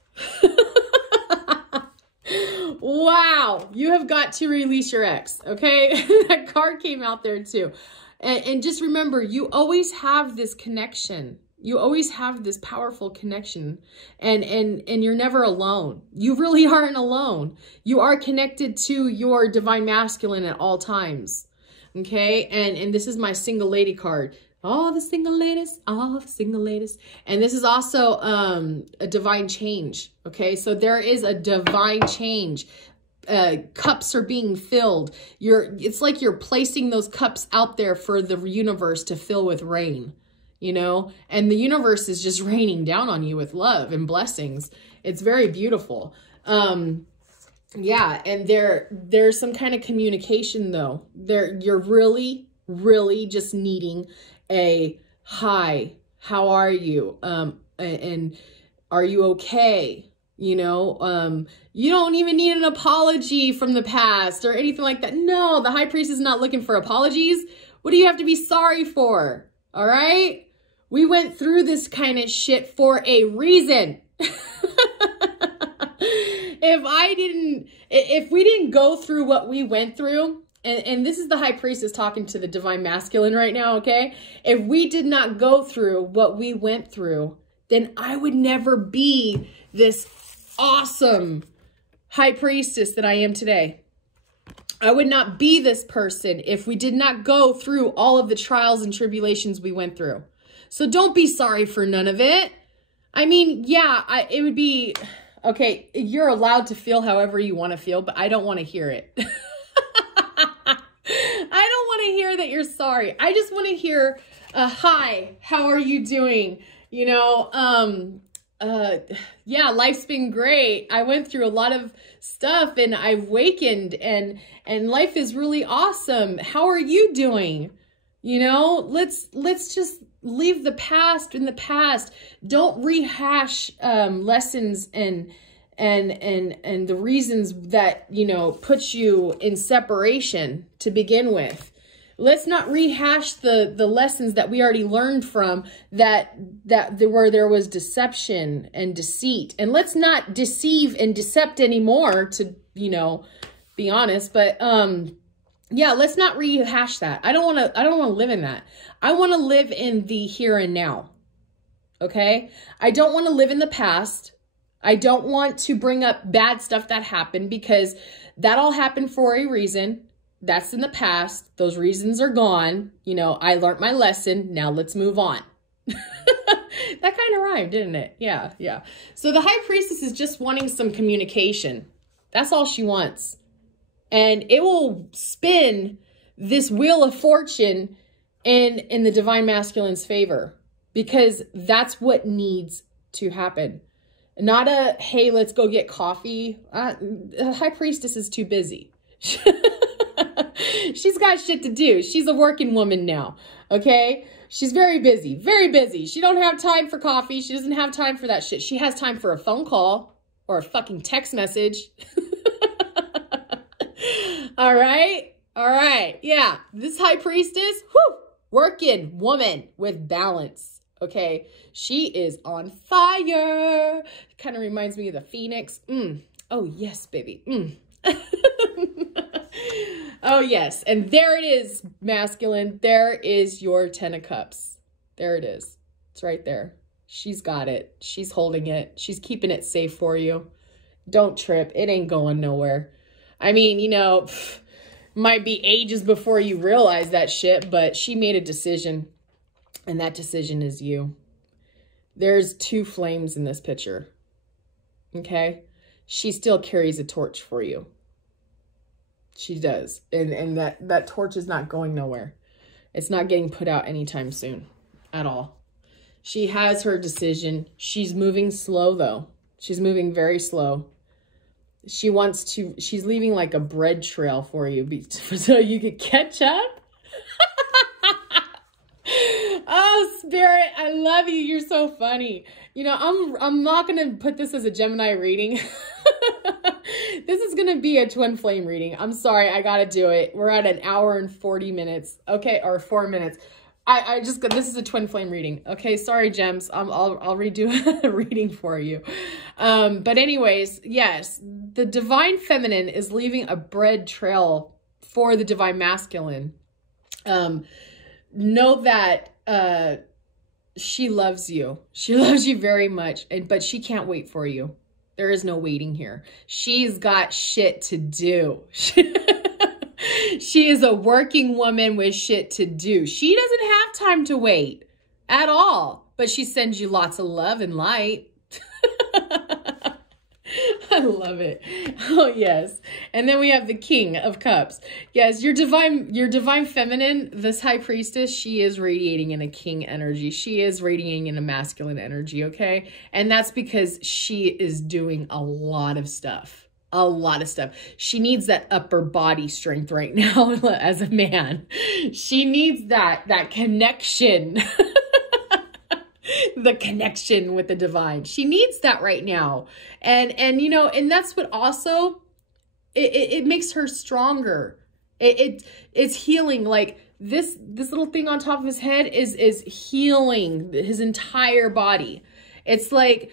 Wow. You have got to release your ex. Okay. That card came out there too. And just remember, you always have this connection. You always have this powerful connection, and you're never alone. You really aren't alone. You are connected to your divine masculine at all times. Okay. And this is my single lady card. All the single ladies, all the single ladies. And this is also a divine change. Okay. So there is a divine change. Cups are being filled. It's like you're placing those cups out there for the universe to fill with rain, you know, and the universe is just raining down on you with love and blessings. It's very beautiful. Yeah. And there's some kind of communication though. You're really, really just needing a hi, how are you? And are you okay? You know, you don't even need an apology from the past or anything like that. No, the high priest is not looking for apologies. What do you have to be sorry for? All right. We went through this kind of shit for a reason. If we didn't go through what we went through, and this is the high priestess talking to the divine masculine right now, okay? If we did not go through what we went through, then I would never be this awesome high priestess that I am today. I would not be this person if we did not go through all of the trials and tribulations we went through. So don't be sorry for none of it. I mean, yeah, it would be, okay, you're allowed to feel however you want to feel, but I don't want to hear it. I don't want to hear that you're sorry. I just want to hear, hi, how are you doing? You know, yeah, life's been great. I went through a lot of stuff and I've awakened and life is really awesome. How are you doing? You know, let's just leave the past in the past. Don't rehash lessons and the reasons that, you know, put you in separation to begin with. Let's not rehash the lessons that we already learned from where there was deception and deceit. And let's not deceive and decept anymore, to, you know, be honest. But yeah, let's not rehash that. I don't want to live in that. I want to live in the here and now. Okay? I don't want to live in the past. I don't want to bring up bad stuff that happened, because that all happened for a reason. That's in the past. Those reasons are gone. You know, I learned my lesson. Now let's move on. That kind of rhymed, didn't it? Yeah, yeah. So the high priestess is just wanting some communication. That's all she wants. And it will spin this wheel of fortune in the divine masculine's favor, because that's what needs to happen. Not a, hey, let's go get coffee. The high priestess is too busy. She's got shit to do. She's a working woman now, okay? She's very busy, very busy. She don't have time for coffee. She doesn't have time for that shit. She has time for a phone call or a fucking text message. All right? All right. Yeah, this high priestess, whew, working woman with balance. Okay, she is on fire. Kind of reminds me of the Phoenix. Oh, yes, baby. Oh, yes. And there it is, masculine. There is your 10 of Cups. There it is. It's right there. She's got it. She's holding it. She's keeping it safe for you. Don't trip. It ain't going nowhere. I mean, you know, might be ages before you realize that shit, but she made a decision. And that decision is you. There's 2 flames in this picture. Okay? She still carries a torch for you. She does. And that torch is not going nowhere. It's not getting put out anytime soon. At all. She has her decision. She's moving slow, though. She's moving very slow. She's leaving like a bread trail for you so you could catch up. Oh, Spirit, I love you. You're so funny. You know, I'm not going to put this as a Gemini reading. This is going to be a twin flame reading. I'm sorry. I got to do it. We're at an hour and 40 minutes. Okay. Or 4 minutes. I just got, this is a twin flame reading. Okay, sorry, gems. I'll redo a reading for you. But anyways, yes, the divine feminine is leaving a bread trail for the divine masculine. Know that she loves you. She loves you very much, but she can't wait for you. There is no waiting here. She's got shit to do. She is a working woman with shit to do. She doesn't have time to wait at all, but she sends you lots of love and light. I love it. Oh, yes. And then we have the King of Cups. Yes, your divine feminine, this high priestess, she is radiating in a king energy. She is radiating in a masculine energy, okay? And that's because she is doing a lot of stuff. A lot of stuff. She needs that upper body strength right now as a man. She needs that connection. The connection with the divine. She needs that right now. And you know, and that's what also, it makes her stronger. It's healing. Like this little thing on top of his head is healing his entire body. It's like,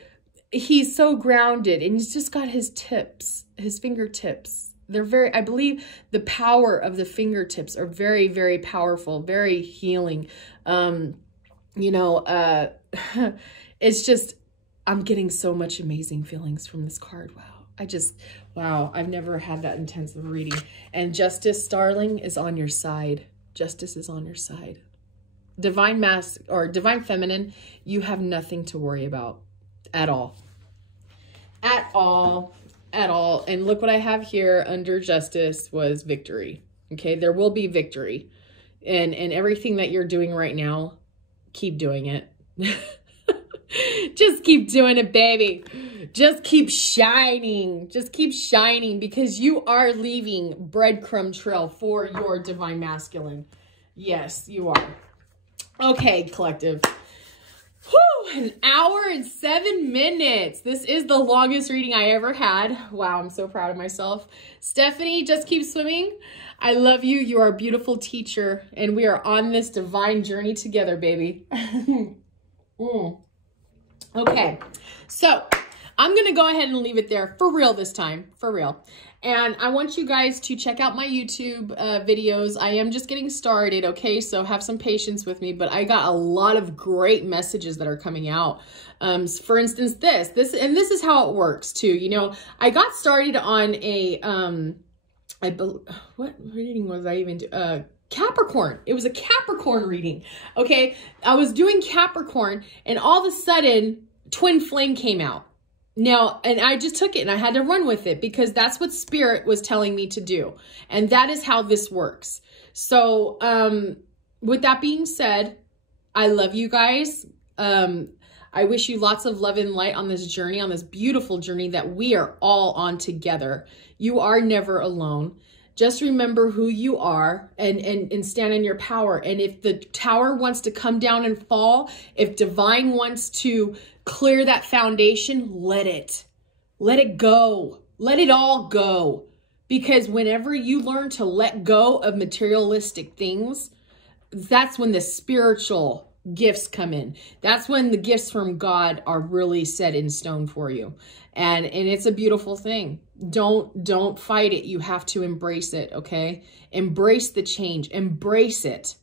he's so grounded and he's just got his tips, his fingertips. They're very, I believe the power of the fingertips are very, very powerful, very healing. You know, it's just, I'm getting so much amazing feelings from this card. Wow. Wow. I've never had that intense of a reading. And Justice, darling, is on your side. Justice is on your side. Divine divine feminine, you have nothing to worry about. At all. At all. At all. And look what I have here under justice was victory. Okay, there will be victory. And everything that you're doing right now, keep doing it. Just keep doing it, baby. Just keep shining. Just keep shining because you are leaving breadcrumb trail for your divine masculine. Yes, you are. Okay, collective. Whew, an hour and 7 minutes. This is the longest reading I ever had. Wow, I'm so proud of myself. Stephanie, just keep swimming. I love you. You are a beautiful teacher, and we are on this divine journey together, baby. Okay, so I'm going to go ahead and leave it there for real this time, for real. And I want you guys to check out my YouTube videos. I am just getting started, okay? So have some patience with me, but I got a lot of great messages that are coming out. For instance, this is how it works too. You know, I got started on a, what reading was I even doing? Capricorn. It was a Capricorn reading, okay? I was doing Capricorn and all of a sudden, Twin Flame came out. Now, and I just took it and I had to run with it because that's what Spirit was telling me to do. And that is how this works. So, with that being said, I love you guys. I wish you lots of love and light on this journey, on this beautiful journey that we are all on together. You are never alone. Just remember who you are and stand in your power. And if the tower wants to come down and fall, if divine wants to clear that foundation, let it go. Let it all go. Because whenever you learn to let go of materialistic things, that's when the spiritual gifts come in. That's when the gifts from God are really set in stone for you. And it's a beautiful thing. Don't fight it. You have to embrace it, okay? Embrace the change. Embrace it.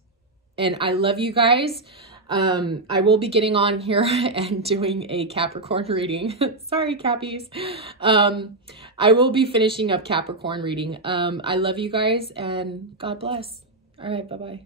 And I love you guys. I will be getting on here and doing a Capricorn reading. Sorry, Cappies. I will be finishing up Capricorn reading. I love you guys and God bless. All right, bye-bye.